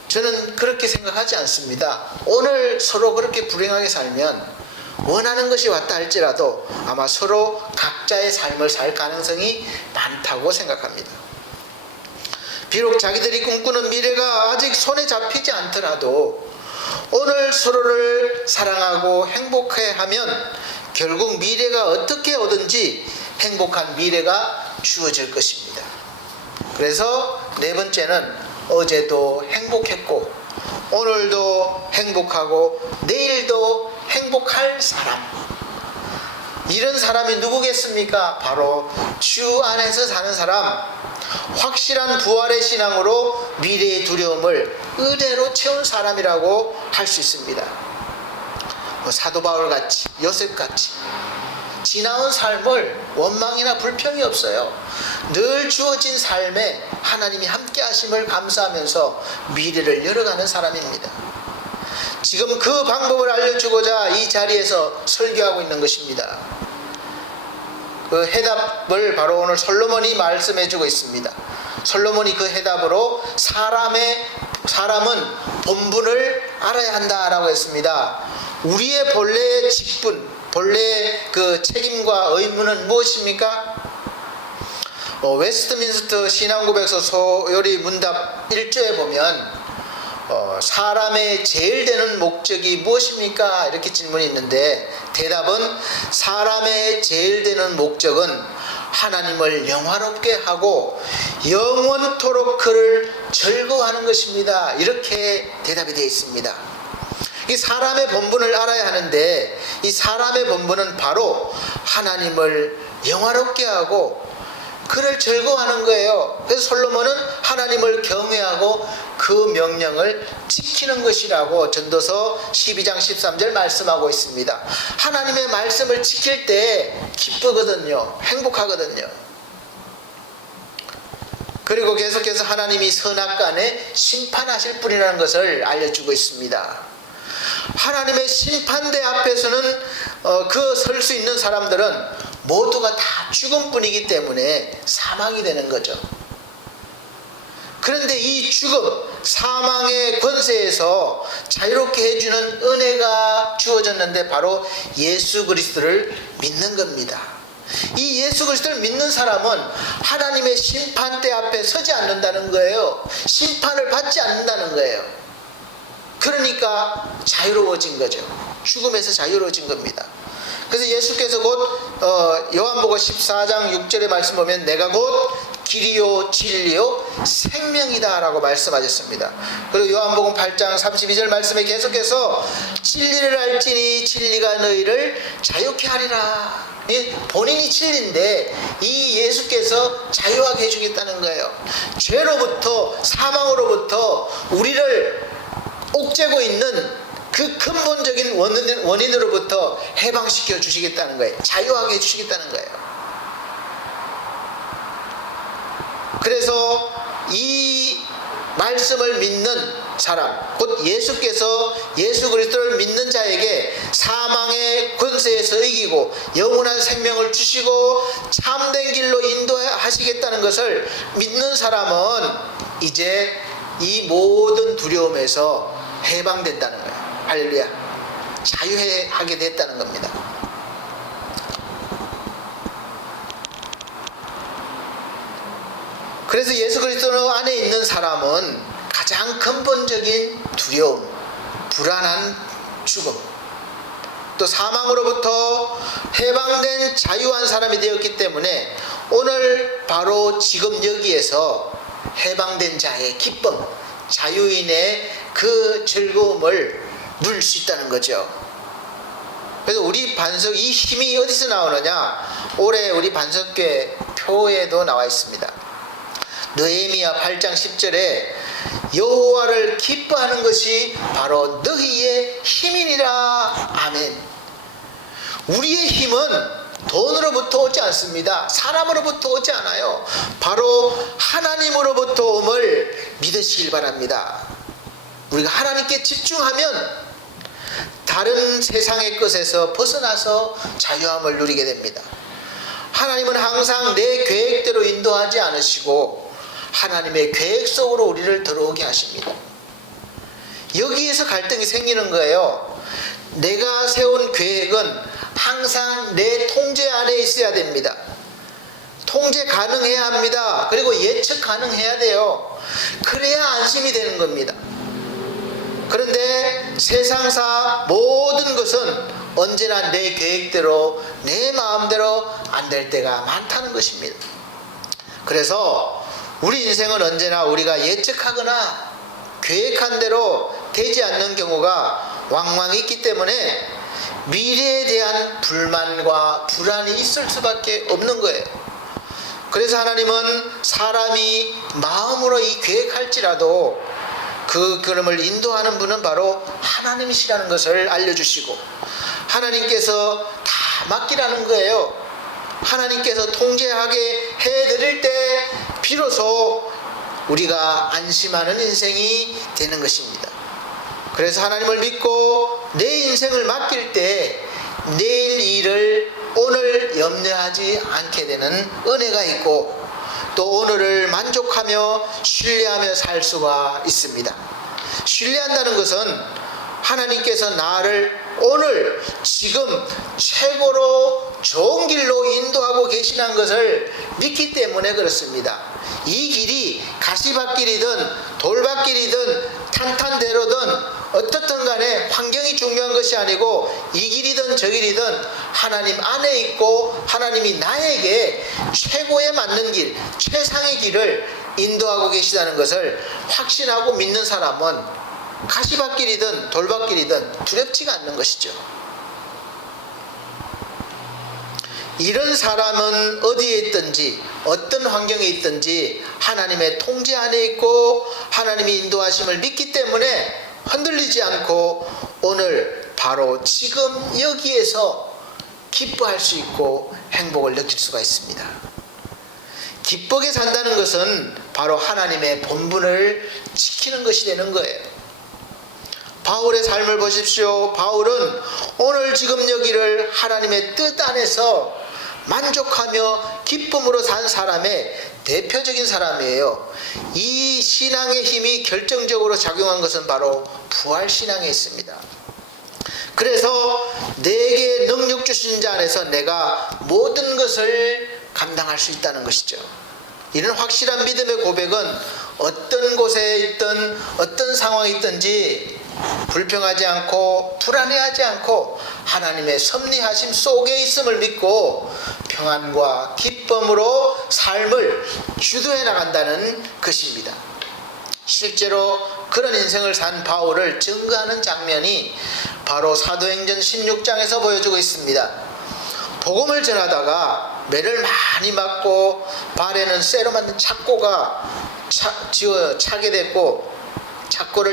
저는 그렇게 생각하지 않습니다. 오늘 서로 그렇게 불행하게 살면 원하는 것이 왔다 할지라도 아마 서로 각자의 삶을 살 가능성이 많다고 생각합니다. 비록 자기들이 꿈꾸는 미래가 아직 손에 잡히지 않더라도 오늘 서로를 사랑하고 행복해하면 결국 미래가 어떻게 오든지 행복한 미래가 주어질 것입니다. 그래서 네 번째는 어제도 행복했고 오늘도 행복하고 내일도 행복할 사람. 이런 사람이 누구겠습니까? 바로 주 안에서 사는 사람, 확실한 부활의 신앙으로 미래의 두려움을 의대로 채운 사람이라고 할 수 있습니다. 사도 바울같이, 요셉같이 지나온 삶을 원망이나 불평이 없어요. 늘 주어진 삶에 하나님이 함께 하심을 감사하면서 미래를 열어가는 사람입니다. 지금 그 방법을 알려주고자 이 자리에서 설교하고 있는 것입니다. 그 해답을 바로 오늘 솔로몬이 말씀해주고 있습니다. 솔로몬이 그 해답으로 사람은 본분을 알아야 한다라고 했습니다. 우리의 본래의 직분, 본래의 그 책임과 의무는 무엇입니까? 웨스트민스터 신앙고백서 소요리 문답 1조에 보면 사람의 제일 되는 목적이 무엇입니까? 이렇게 질문이 있는데 대답은 사람의 제일 되는 목적은 하나님을 영화롭게 하고 영원토록 그를 즐거워하는 것입니다. 이렇게 대답이 되어 있습니다. 이 사람의 본분을 알아야 하는데 이 사람의 본분은 바로 하나님을 영화롭게 하고 그를 즐거워하는 거예요. 그래서 솔로몬은 하나님을 경외하고 그 명령을 지키는 것이라고 전도서 12장 13절 말씀하고 있습니다. 하나님의 말씀을 지킬 때 기쁘거든요. 행복하거든요. 그리고 계속해서 하나님이 선악간에 심판하실 분이라는 것을 알려주고 있습니다. 하나님의 심판대 앞에서는 그 설 수 있는 사람들은 모두가 다 죽음뿐이기 때문에 사망이 되는 거죠. 그런데 이 죽음, 사망의 권세에서 자유롭게 해주는 은혜가 주어졌는데 바로 예수 그리스도를 믿는 겁니다. 이 예수 그리스도를 믿는 사람은 하나님의 심판대 앞에 서지 않는다는 거예요. 심판을 받지 않는다는 거예요. 그러니까 자유로워진 거죠. 죽음에서 자유로워진 겁니다. 그래서 예수께서 곧 요한복음 14장 6절의 말씀 보면 내가 곧 길이요 진리요 생명이다 라고 말씀하셨습니다. 그리고 요한복음 8장 32절 말씀에 계속해서 진리를 알지니 진리가 너희를 자유케 하리라. 본인이 진리인데 이 예수께서 자유하게 해주겠다는 거예요. 죄로부터 사망으로부터 우리를 옥죄고 있는 그 근본적인 원인으로부터 해방시켜 주시겠다는 거예요. 자유하게 해주시겠다는 거예요. 그래서 이 말씀을 믿는 사람, 곧 예수께서 예수 그리스도를 믿는 자에게 사망의 권세에서 이기고 영원한 생명을 주시고 참된 길로 인도하시겠다는 것을 믿는 사람은 이제 이 모든 두려움에서 해방된다는 거예요. 할렐루야. 자유하게 됐다는 겁니다. 그래서 예수 그리스도 안에 있는 사람은 가장 근본적인 두려움, 불안한 죽음, 또 사망으로부터 해방된 자유한 사람이 되었기 때문에 오늘 바로 지금 여기에서 해방된 자의 기쁨, 자유인의 그 즐거움을 누릴 수 있다는 거죠. 그래서 우리 반석, 이 힘이 어디서 나오느냐? 올해 우리 반석교회 표에도 나와 있습니다. 느헤미야 8장 10절에 여호와를 기뻐하는 것이 바로 너희의 힘이니라. 아멘. 우리의 힘은 돈으로부터 오지 않습니다. 사람으로부터 오지 않아요. 바로 하나님으로부터 옴을 믿으시길 바랍니다. 우리가 하나님께 집중하면 다른 세상의 것에서 벗어나서 자유함을 누리게 됩니다. 하나님은 항상 내 계획대로 인도하지 않으시고 하나님의 계획 속으로 우리를 들어오게 하십니다. 여기에서 갈등이 생기는 거예요. 내가 세운 계획은 항상 내 통제 안에 있어야 됩니다. 통제 가능해야 합니다. 그리고 예측 가능해야 돼요. 그래야 안심이 되는 겁니다. 그런데 세상사 모든 것은 언제나 내 계획대로 내 마음대로 안 될 때가 많다는 것입니다. 그래서 우리 인생은 언제나 우리가 예측하거나 계획한 대로 되지 않는 경우가 왕왕 있기 때문에 미래에 대한 불만과 불안이 있을 수밖에 없는 거예요. 그래서 하나님은 사람이 마음으로 이 계획할지라도 그 걸음을 인도하는 분은 바로 하나님이시라는 것을 알려주시고 하나님께서 다 맡기라는 거예요. 하나님께서 통제하게 해드릴 때 비로소 우리가 안심하는 인생이 되는 것입니다. 그래서 하나님을 믿고 내 인생을 맡길 때 내일 일을 오늘 염려하지 않게 되는 은혜가 있고 또 오늘을 만족하며 신뢰하며 살 수가 있습니다. 신뢰한다는 것은 하나님께서 나를 오늘 지금 최고로 좋은 길로 인도하고 계시는 것을 믿기 때문에 그렇습니다. 이 길이 가시밭길이든 돌밭길이든 탄탄대로든 어떻든 간에 환경이 중요한 것이 아니고 이 길이든 저 길이든 하나님 안에 있고 하나님이 나에게 최고에 맞는 길, 최상의 길을 인도하고 계시다는 것을 확신하고 믿는 사람은 가시밭길이든 돌밭길이든 두렵지가 않는 것이죠. 이런 사람은 어디에 있든지 어떤 환경에 있든지 하나님의 통제 안에 있고 하나님이 인도하심을 믿기 때문에 흔들리지 않고 오늘 바로 지금 여기에서 기뻐할 수 있고 행복을 느낄 수가 있습니다. 기쁘게 산다는 것은 바로 하나님의 본분을 지키는 것이 되는 거예요. 바울의 삶을 보십시오. 바울은 오늘 지금 여기를 하나님의 뜻 안에서 만족하며 기쁨으로 산 사람의 대표적인 사람이에요. 이 신앙의 힘이 결정적으로 작용한 것은 바로 부활신앙에 있습니다. 그래서 내게 능력 주신 자 안에서 내가 모든 것을 감당할 수 있다는 것이죠. 이런 확실한 믿음의 고백은 어떤 곳에 있든 어떤 상황에 있든지 불평하지 않고 불안해하지 않고 하나님의 섭리하심 속에 있음을 믿고 평안과 기쁨으로 삶을 주도해 나간다는 것입니다. 실제로 그런 인생을 산 바울을 증거하는 장면이 바로 사도행전 16장에서 보여주고 있습니다. 복음을 전하다가 매를 많이 맞고 발에는 쇠로 만든 착고를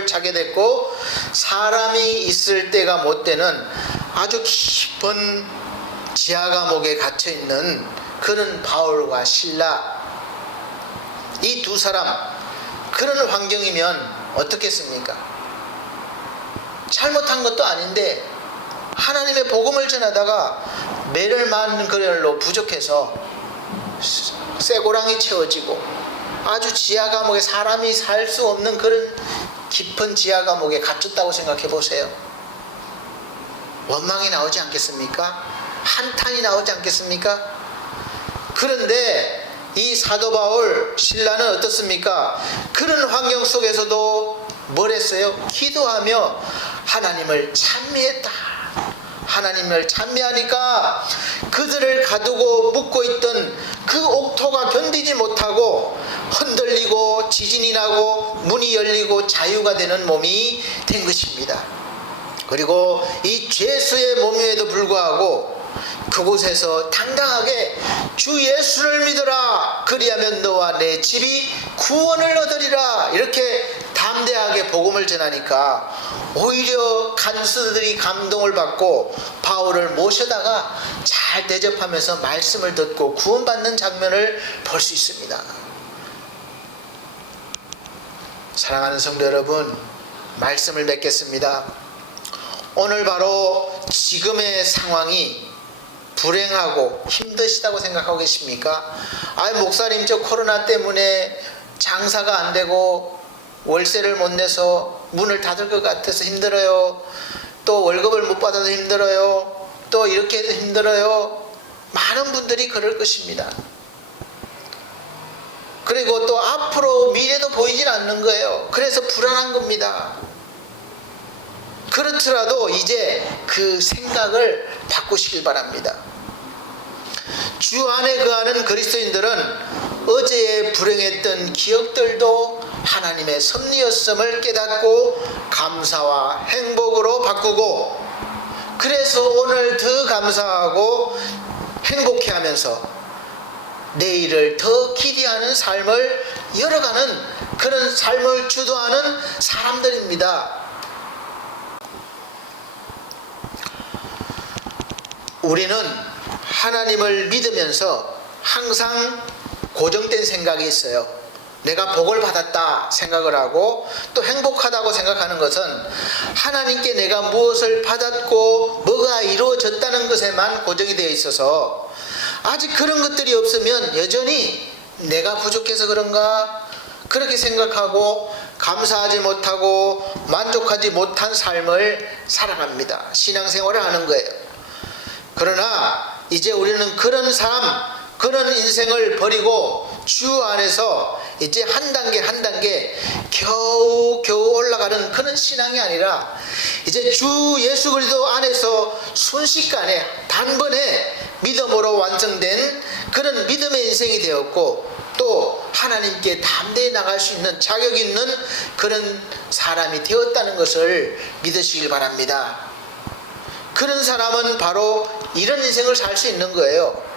차게 됐고 사람이 있을 때가 못 되는 아주 깊은 지하 감옥에 갇혀 있는 그런 바울과 실라, 이 두 사람, 그런 환경이면 어떻겠습니까? 잘못한 것도 아닌데 하나님의 복음을 전하다가 매를 맞는 그날로 부족해서 쇠고랑이 채워지고 아주 지하 감옥에 사람이 살 수 없는 그런 깊은 지하 감옥에 갇혔다고 생각해 보세요. 원망이 나오지 않겠습니까? 한탄이 나오지 않겠습니까? 그런데 이 사도 바울 신라는 어떻습니까? 그런 환경 속에서도 뭘 했어요? 기도하며 하나님을 찬미했다. 하나님을 찬미하니까 그들을 가두고 묶고 있던 그 옥토가 견디지 못하고 흔들리고 지진이 나고 문이 열리고 자유가 되는 몸이 된 것입니다. 그리고 이 죄수의 몸임에도 불구하고 그곳에서 당당하게 주 예수를 믿어라, 그리하면 너와 내 집이 구원을 얻으리라, 이렇게 담대하게 복음을 전하니까 오히려 간수들이 감동을 받고 바울을 모셔다가 잘 대접하면서 말씀을 듣고 구원받는 장면을 볼 수 있습니다. 사랑하는 성도 여러분, 말씀을 맺겠습니다. 오늘 바로 지금의 상황이 불행하고 힘드시다고 생각하고 계십니까? 목사님, 저 코로나 때문에 장사가 안 되고 월세를 못 내서 문을 닫을 것 같아서 힘들어요. 또 월급을 못 받아서 힘들어요. 또 이렇게 해서 힘들어요. 많은 분들이 그럴 것입니다. 그리고 또 앞으로 미래도 보이질 않는 거예요. 그래서 불안한 겁니다. 그렇더라도 이제 그 생각을 바꾸시길 바랍니다. 주 안에 거하는 그리스도인들은 어제의 불행했던 기억들도 하나님의 섭리였음을 깨닫고 감사와 행복으로 바꾸고, 그래서 오늘 더 감사하고 행복해하면서 내일을 더 기대하는 삶을 열어가는 그런 삶을 주도하는 사람들입니다. 우리는 하나님을 믿으면서 항상 고정된 생각이 있어요. 내가 복을 받았다 생각을 하고 또 행복하다고 생각하는 것은 하나님께 내가 무엇을 받았고 뭐가 이루어졌다는 것에만 고정이 되어 있어서, 아직 그런 것들이 없으면 여전히 내가 부족해서 그런가 그렇게 생각하고 감사하지 못하고 만족하지 못한 삶을 살아갑니다. 신앙생활을 하는 거예요. 그러나 이제 우리는 그런 삶, 그런 인생을 버리고 주 안에서 이제 한 단계 한 단계 겨우 올라가는 그런 신앙이 아니라 이제 주 예수 그리스도 안에서 순식간에 단번에 믿음으로 완성된 그런 믿음의 인생이 되었고, 또 하나님께 담대히 나갈 수 있는 자격 있는 그런 사람이 되었다는 것을 믿으시길 바랍니다. 그런 사람은 바로 이런 인생을 살 수 있는 거예요.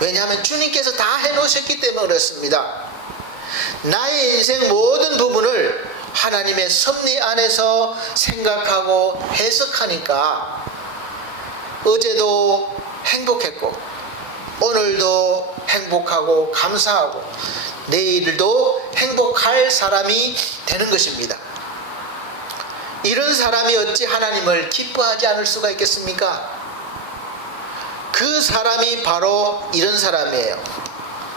왜냐하면 주님께서 다 해놓으셨기 때문에 그렇습니다. 나의 인생 모든 부분을 하나님의 섭리 안에서 생각하고 해석하니까 어제도 행복했고 오늘도 행복하고 감사하고 내일도 행복할 사람이 되는 것입니다. 이런 사람이 어찌 하나님을 기뻐하지 않을 수가 있겠습니까? 그 사람이 바로 이런 사람이에요.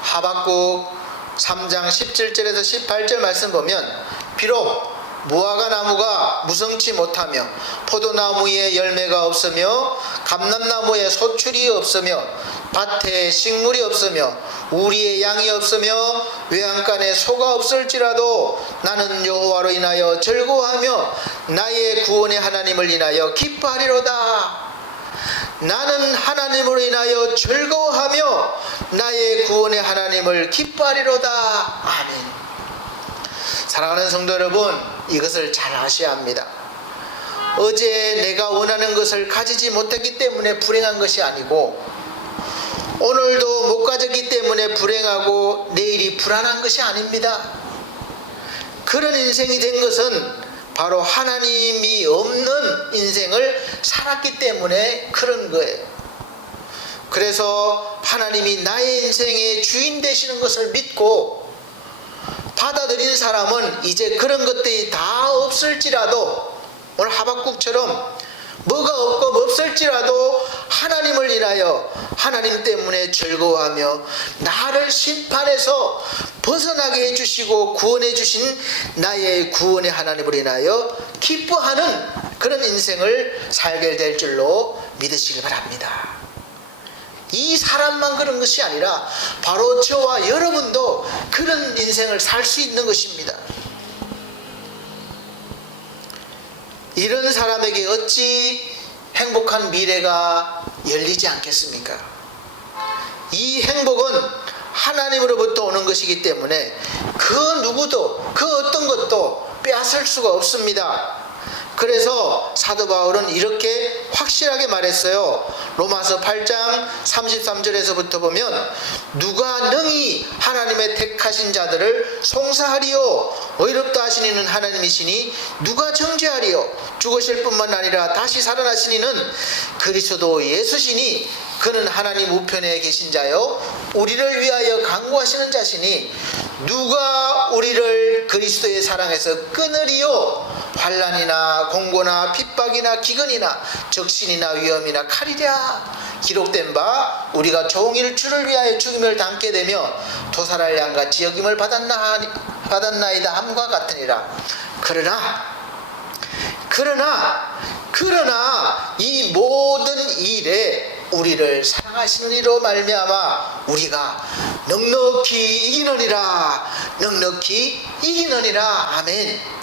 하박국 3장 17절에서 18절 말씀 보면 비록 무화과 나무가 무성치 못하며 포도나무에 열매가 없으며 감람나무에 소출이 없으며 밭에 식물이 없으며 우리의 양이 없으며 외양간에 소가 없을지라도 나는 여호와로 인하여 즐거워하며 나의 구원의 하나님을 인하여 기뻐하리로다. 나는 하나님으로 인하여 즐거워하며 나의 구원의 하나님을 기뻐하리로다. 아멘. 사랑하는 성도 여러분, 이것을 잘 아셔야 합니다. 어제 내가 원하는 것을 가지지 못했기 때문에 불행한 것이 아니고 오늘도 못 가졌기 때문에 불행하고 내일이 불안한 것이 아닙니다. 그런 인생이 된 것은 바로 하나님이 없는 인생을 살았기 때문에 그런 거예요. 그래서 하나님이 나의 인생의 주인 되시는 것을 믿고 받아들인 사람은 이제 그런 것들이 다 없을지라도 오늘 하박국처럼 뭐가 없고 없을지라도 하나님을 인하여 하나님 때문에 즐거워하며 나를 심판에서 벗어나게 해주시고 구원해 주신 나의 구원의 하나님을 인하여 기뻐하는 그런 인생을 살게 될 줄로 믿으시기 바랍니다. 이 사람만 그런 것이 아니라 바로 저와 여러분도 그런 인생을 살 수 있는 것입니다. 이런 사람에게 어찌 행복한 미래가 열리지 않겠습니까? 이 행복은 하나님으로부터 오는 것이기 때문에 그 누구도 그 어떤 것도 빼앗을 수가 없습니다. 그래서 사도 바울은 이렇게 확실하게 말했어요. 로마서 8장 33절에서부터 보면 누가 능히 하나님의 택하신 자들을 송사하리요 의롭다 하신 이는 하나님이시니 누가 정죄하리요 죽으실 뿐만 아니라 다시 살아나신 이는 그리스도 예수시니 그는 하나님 우편에 계신 자요 우리를 위하여 간구하시는 자시니 누가 우리를 그리스도의 사랑에서 끊으리요 환난이나 공고나 핍박이나 기근이나 적신이나 위험이나 칼이랴 기록된 바 우리가 종일 주를 위하여 죽임을 당게 되며 도살할 양같이 여김을 받았나이다 함과 같으니라. 그러나 이 모든 일에 우리를 사랑하시는 이로 말미암아 우리가 넉넉히 이기느니라. 아멘.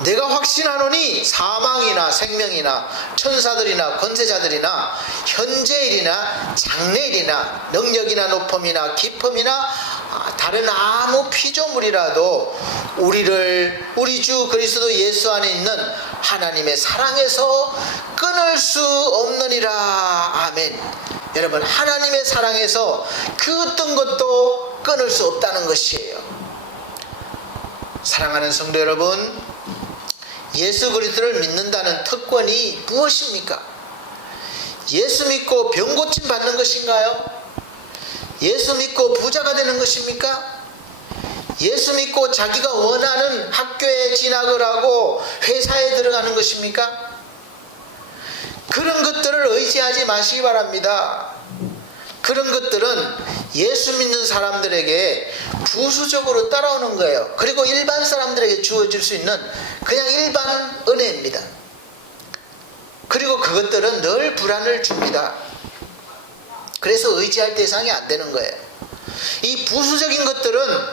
내가 확신하노니 사망이나 생명이나 천사들이나 권세자들이나 현재일이나 장래일이나 능력이나 높음이나 깊음이나 다른 아무 피조물이라도 우리 주 그리스도 예수 안에 있는 하나님의 사랑에서 끊을 수 없느니라. 아멘. 여러분, 하나님의 사랑에서 그 어떤 것도 끊을 수 없다는 것이에요. 사랑하는 성도 여러분, 예수 그리스도를 믿는다는 특권이 무엇입니까? 예수 믿고 병 고침 받는 것인가요? 예수 믿고 부자가 되는 것입니까? 예수 믿고 자기가 원하는 학교에 진학을 하고 회사에 들어가는 것입니까? 그런 것들을 의지하지 마시기 바랍니다. 그런 것들은 예수 믿는 사람들에게 부수적으로 따라오는 거예요. 그리고 일반 사람들에게 주어질 수 있는 그냥 일반 은혜입니다. 그리고 그것들은 늘 불안을 줍니다. 그래서 의지할 대상이 안 되는 거예요. 이 부수적인 것들은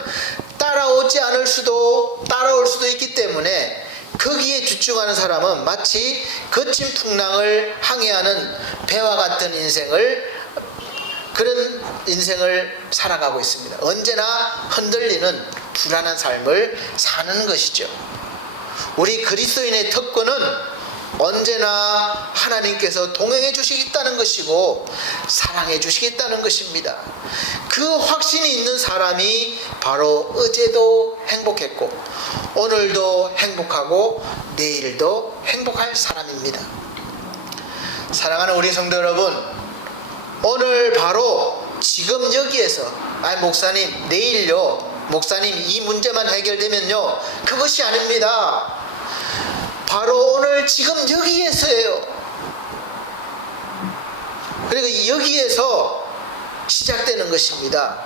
따라올 수도 있기 때문에 거기에 집중하는 사람은 마치 거친 풍랑을 항해하는 배와 같은 그런 인생을 살아가고 있습니다. 언제나 흔들리는 불안한 삶을 사는 것이죠. 우리 그리스도인의 특권은 언제나 하나님께서 동행해 주시겠다는 것이고 사랑해 주시겠다는 것입니다. 그 확신이 있는 사람이 바로 어제도 행복했고 오늘도 행복하고 내일도 행복할 사람입니다. 사랑하는 우리 성도 여러분, 오늘 바로 지금 여기에서 목사님 내일요 목사님 이 문제만 해결되면요 그것이 아닙니다. 바로 오늘 지금 여기에서예요. 그리고 여기에서 시작되는 것입니다.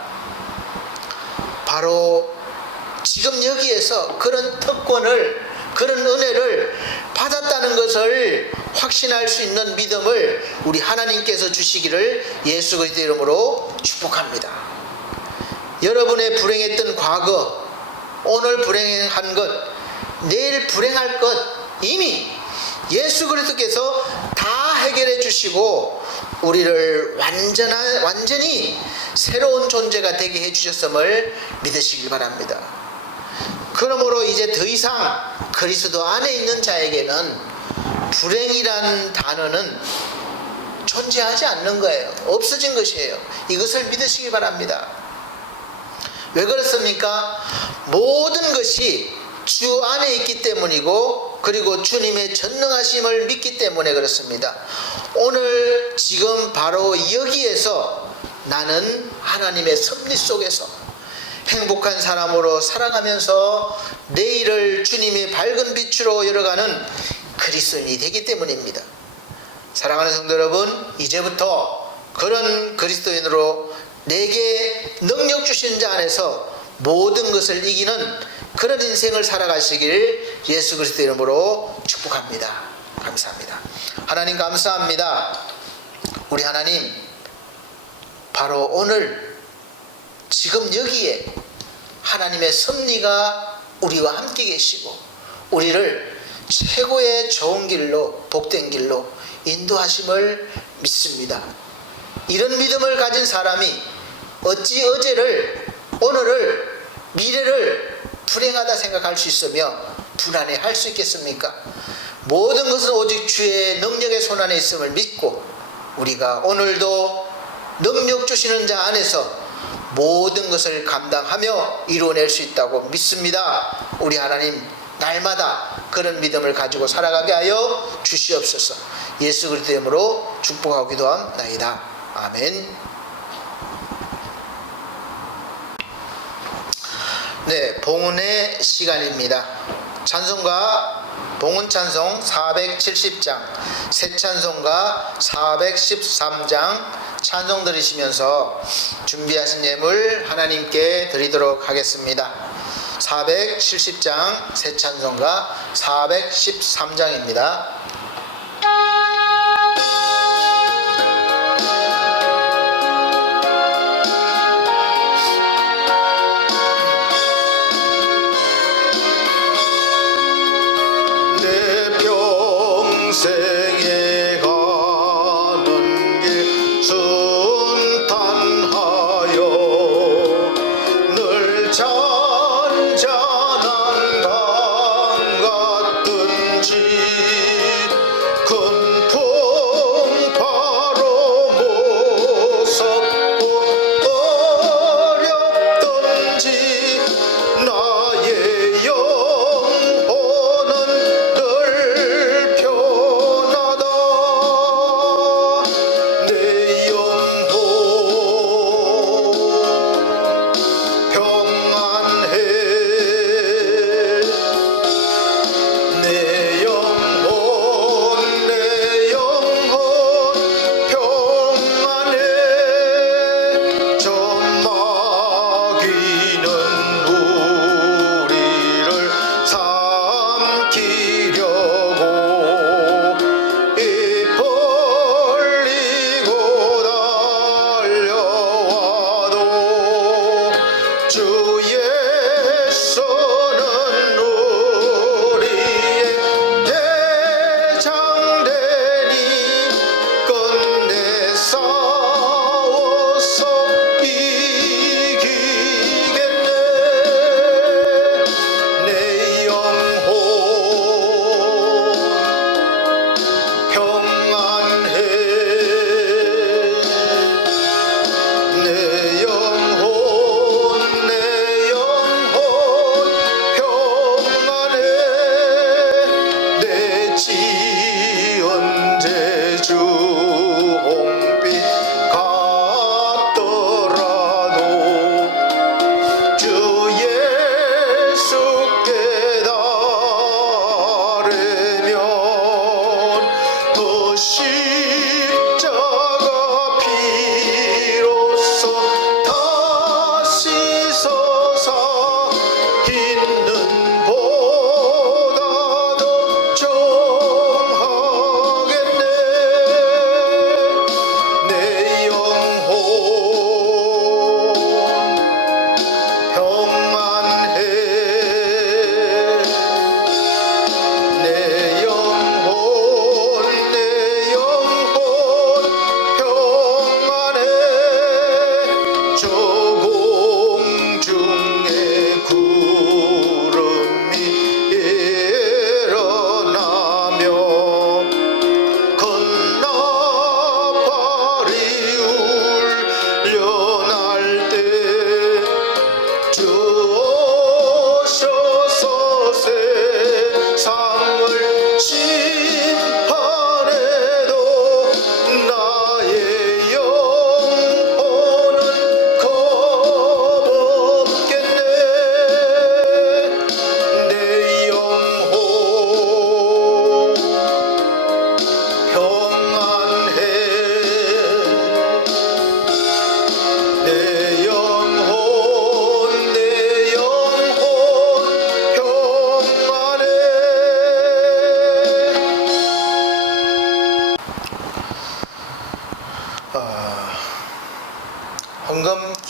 바로 지금 여기에서 그런 특권을, 그런 은혜를 받았다는 것을 확신할 수 있는 믿음을 우리 하나님께서 주시기를 예수 그리스도 이름으로 축복합니다. 여러분의 불행했던 과거, 오늘 불행한 것, 내일 불행할 것 이미 예수 그리스도께서 다 해결해 주시고 우리를 완전히 새로운 존재가 되게 해 주셨음을 믿으시길 바랍니다. 그러므로 이제 더 이상 그리스도 안에 있는 자에게는 불행이란 단어는 존재하지 않는 거예요. 없어진 것이에요. 이것을 믿으시기 바랍니다. 왜 그렇습니까? 모든 것이 주 안에 있기 때문이고, 그리고 주님의 전능하심을 믿기 때문에 그렇습니다. 오늘 지금 바로 여기에서 나는 하나님의 섭리 속에서 행복한 사람으로 살아가면서 내일을 주님의 밝은 빛으로 열어가는 그리스도인이 되기 때문입니다. 사랑하는 성도 여러분, 이제부터 그런 그리스도인으로 내게 능력 주신 자 안에서 모든 것을 이기는 그런 인생을 살아가시길 예수 그리스도 이름으로 축복합니다. 감사합니다. 하나님 감사합니다. 우리 하나님, 바로 오늘 지금 여기에 하나님의 섭리가 우리와 함께 계시고 우리를 최고의 좋은 길로, 복된 길로 인도하심을 믿습니다. 이런 믿음을 가진 사람이 어찌 어제를, 오늘을, 미래를 불행하다 생각할 수 있으며 불안해할 수 있겠습니까? 모든 것은 오직 주의 능력의 손안에 있음을 믿고 우리가 오늘도 능력 주시는 자 안에서 모든 것을 감당하며 이루어낼 수 있다고 믿습니다. 우리 하나님, 날마다 그런 믿음을 가지고 살아가게 하여 주시옵소서. 예수 그리스도 이름으로 축복하고 기도합나이다. 아멘. 네, 봉헌의 시간입니다. 찬송가 봉헌 찬송 470장, 새 찬송가 413장 찬송 들으시면서 준비하신 예물 하나님께 드리도록 하겠습니다. 470장 새 찬송가 413장입니다. 평생에 가는 길 순탄하여 늘 잔잔한 강 같은 집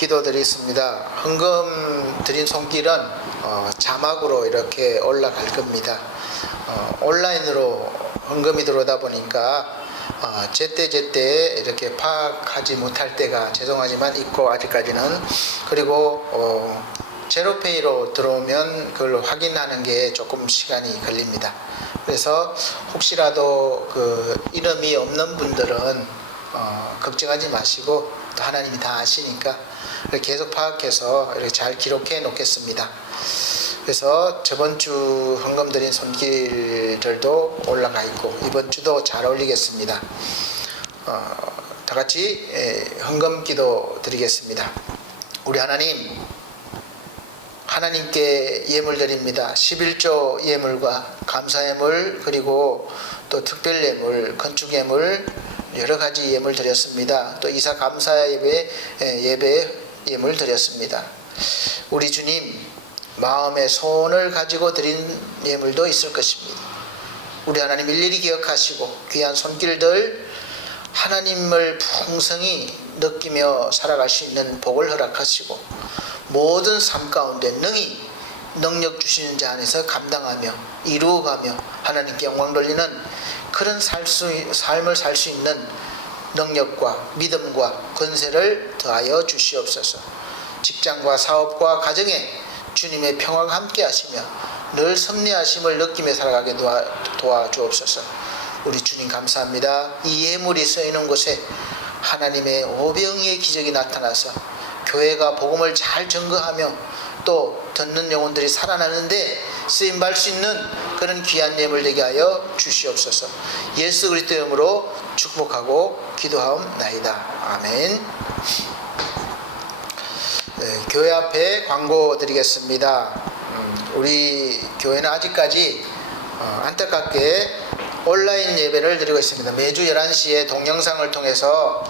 기도 드리겠습니다. 헌금 드린 손길은 자막으로 이렇게 올라갈 겁니다. 온라인으로 헌금이 들어오다 보니까 제때 이렇게 파악하지 못할 때가 죄송하지만 있고 아직까지는. 그리고 제로페이로 들어오면 그걸 확인하는 게 조금 시간이 걸립니다. 그래서 혹시라도 그 이름이 없는 분들은 걱정하지 마시고, 또 하나님이 다 아시니까 계속 파악해서 이렇게 잘 기록해 놓겠습니다. 그래서 저번 주 헌금 드린 손길들도 올라가 있고, 이번 주도 잘 올리겠습니다. 다 같이 헌금 기도 드리겠습니다. 우리 하나님께 예물 드립니다. 11조 예물과 감사 예물, 그리고 또 특별 예물, 건축 예물, 여러 가지 예물 드렸습니다. 또 이사 감사 예배 예물 드렸습니다. 우리 주님 마음의 소원을 가지고 드린 예물도 있을 것입니다. 우리 하나님 일일이 기억하시고 귀한 손길들 하나님을 풍성히 느끼며 살아갈 수 있는 복을 허락하시고, 모든 삶 가운데 능히 능력 주시는 자 안에서 감당하며 이루어가며 하나님께 영광 돌리는 그런 삶을 살 수 있는 능력과 믿음과 권세를 더하여 주시옵소서. 직장과 사업과 가정에 주님의 평화가 함께 하시며 늘 섭리하심을 느끼며 살아가게 도와주옵소서. 우리 주님 감사합니다. 이 예물이 쓰이는 곳에 하나님의 오병이의 기적이 나타나서 교회가 복음을 잘 증거하며 또 듣는 영혼들이 살아나는데 쓰임받을 수 있는 그런 귀한 예물 되게 하여 주시옵소서. 예수 그리스도의 이름으로 축복하고 기도하옵나이다. 아멘. 교회 앞에 광고 드리겠습니다. 우리 교회는 아직까지 안타깝게 온라인 예배를 드리고 있습니다. 매주 11시에 동영상을 통해서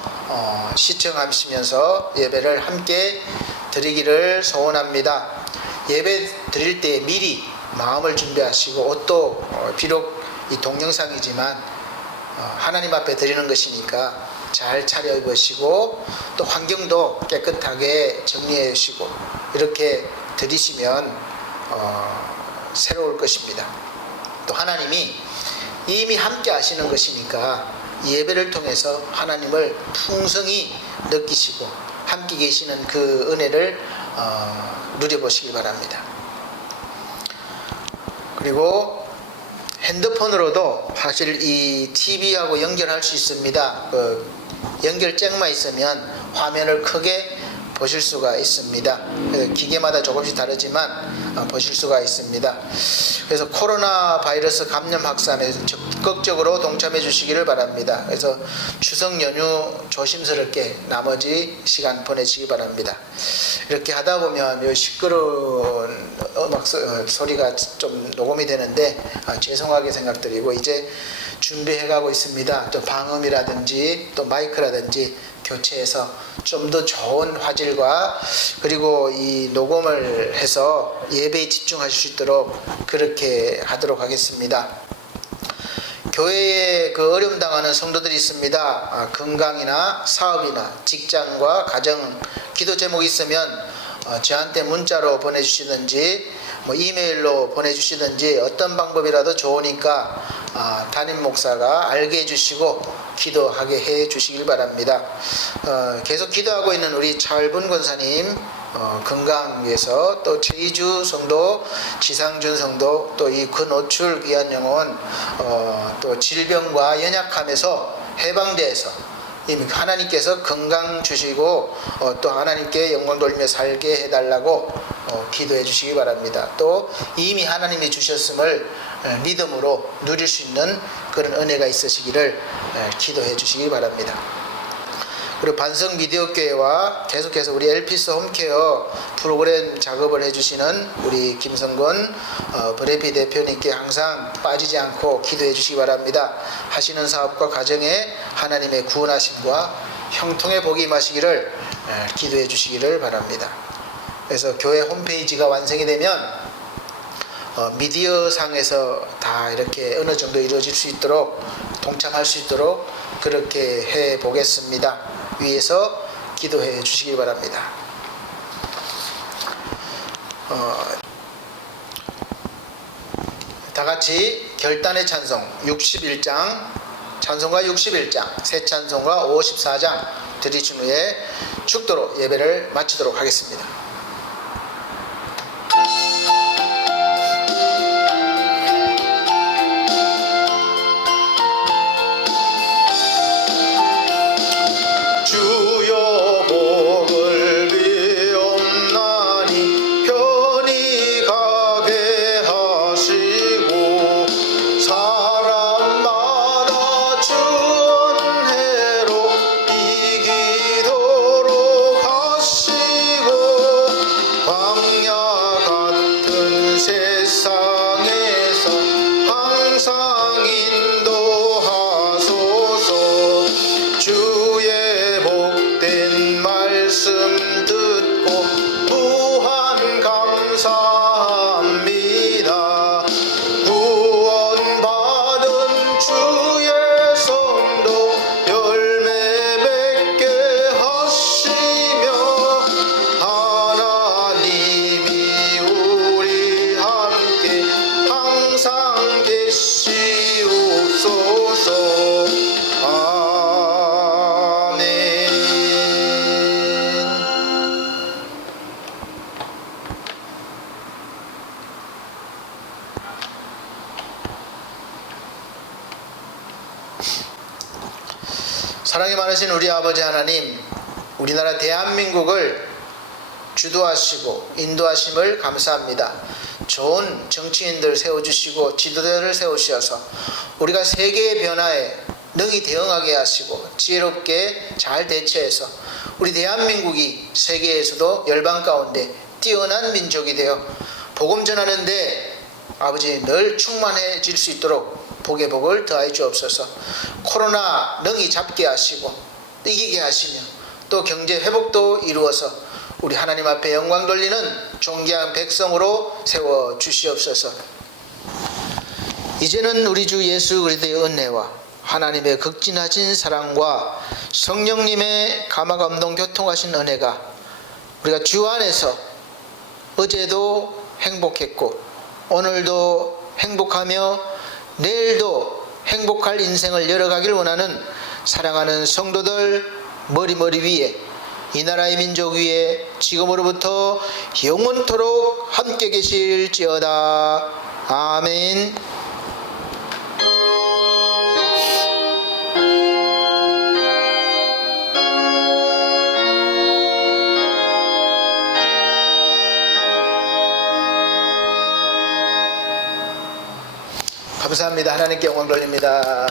시청하시면서 예배를 함께 드리기를 소원합니다. 예배 드릴 때 미리 마음을 준비하시고, 옷도 비록 이 동영상이지만 하나님 앞에 드리는 것이니까 잘 차려입으시고, 또 환경도 깨끗하게 정리해 주시고 이렇게 드리시면 새로울 것입니다. 또 하나님이 이미 함께 하시는 것이니까 예배를 통해서 하나님을 풍성히 느끼시고 함께 계시는 그 은혜를 누려보시기 바랍니다. 그리고 핸드폰으로도 사실 이 TV하고 연결할 수 있습니다. 연결잭만 있으면 화면을 크게 보실 수가 있습니다. 기계마다 조금씩 다르지만 보실 수가 있습니다. 그래서 코로나 바이러스 감염 확산에 적극적으로 동참해 주시기를 바랍니다. 그래서 추석 연휴 조심스럽게 나머지 시간 보내시기 바랍니다. 이렇게 하다 보면 시끄러운 음악 소리가 좀 녹음이 되는데 죄송하게 생각드리고, 이제 준비해 가고 있습니다. 또 방음이라든지 또 마이크라든지 교체해서 좀 더 좋은 화질과 그리고 이 녹음을 해서 예배에 집중하실 수 있도록 그렇게 하도록 하겠습니다. 교회에 그 어려움 당하는 성도들이 있습니다. 건강이나 사업이나 직장과 가정 기도 제목이 있으면 저한테 문자로 보내주시든지 이메일로 보내주시든지 어떤 방법이라도 좋으니까 담임 목사가 알게 해주시고 기도하게 해주시길 바랍니다. 계속 기도하고 있는 우리 차을분 권사님 건강 위해서, 또 최이주 성도, 지상준 성도, 또 이 근오출 귀한 영혼 또 질병과 연약함에서 해방되어서 이미 하나님께서 건강 주시고 또 하나님께 영광 돌리며 살게 해달라고 기도해 주시기 바랍니다. 또 이미 하나님이 주셨음을 믿음으로 누릴 수 있는 그런 은혜가 있으시기를 기도해 주시기 바랍니다. 그리고 반석 미디어교회와 계속해서 우리 엘피스 홈케어 프로그램 작업을 해주시는 우리 김성건 브레피 대표님께 항상 빠지지 않고 기도해 주시기 바랍니다. 하시는 사업과 가정에 하나님의 구원하심과 형통의 복이 임하시기를 기도해 주시기를 바랍니다. 그래서 교회 홈페이지가 완성이 되면 미디어 상에서 다 이렇게 어느 정도 이루어질 수 있도록, 동참할 수 있도록 그렇게 해 보겠습니다. 위에서 기도해 주시기 바랍니다. 다 같이 결단의 찬송 61장, 찬송가 61장, 새 찬송가 54장 드리신 후에 축도로 예배를 마치도록 하겠습니다. 주여 복을 비옵나니 편히 가게 하시고 사람마다 주 은혜로 이기도록 하시고 광야 같은 세상에서 항상 인도하소서. 주의 복된 말씀 듣고 무한 감사합니다. 구원받은 주의 성도 열매 맺게 하시며 하나님이 우리 함께 항상 계시옵소서. 아멘. 사랑이 많으신 우리 아버지 하나님, 우리나라 대한민국을 주도하시고 인도하심을 감사합니다. 좋은 정치인들 세워주시고 지도자를 세우셔서 우리가 세계의 변화에 능히 대응하게 하시고 지혜롭게 잘 대처해서 우리 대한민국이 세계에서도 열방 가운데 뛰어난 민족이 되어 복음 전하는데 아버지 늘 충만해질 수 있도록 복의 복을 더하여 주옵소서. 코로나 능히 잡게 하시고 이기게 하시며 또 경제 회복도 이루어서 우리 하나님 앞에 영광 돌리는 존귀한 백성으로 세워 주시옵소서. 이제는 우리 주 예수 그리스도의 은혜와 하나님의 극진하신 사랑과 성령님의 감화감동 교통하신 은혜가 우리가 주 안에서 어제도 행복했고 오늘도 행복하며 내일도 행복할 인생을 열어가길 원하는 사랑하는 성도들 머리 위에 이 나라의 민족 위에 지금으로부터 영원토록 함께 계실지어다. 아멘. 감사합니다. 하나님께 영광 돌립니다.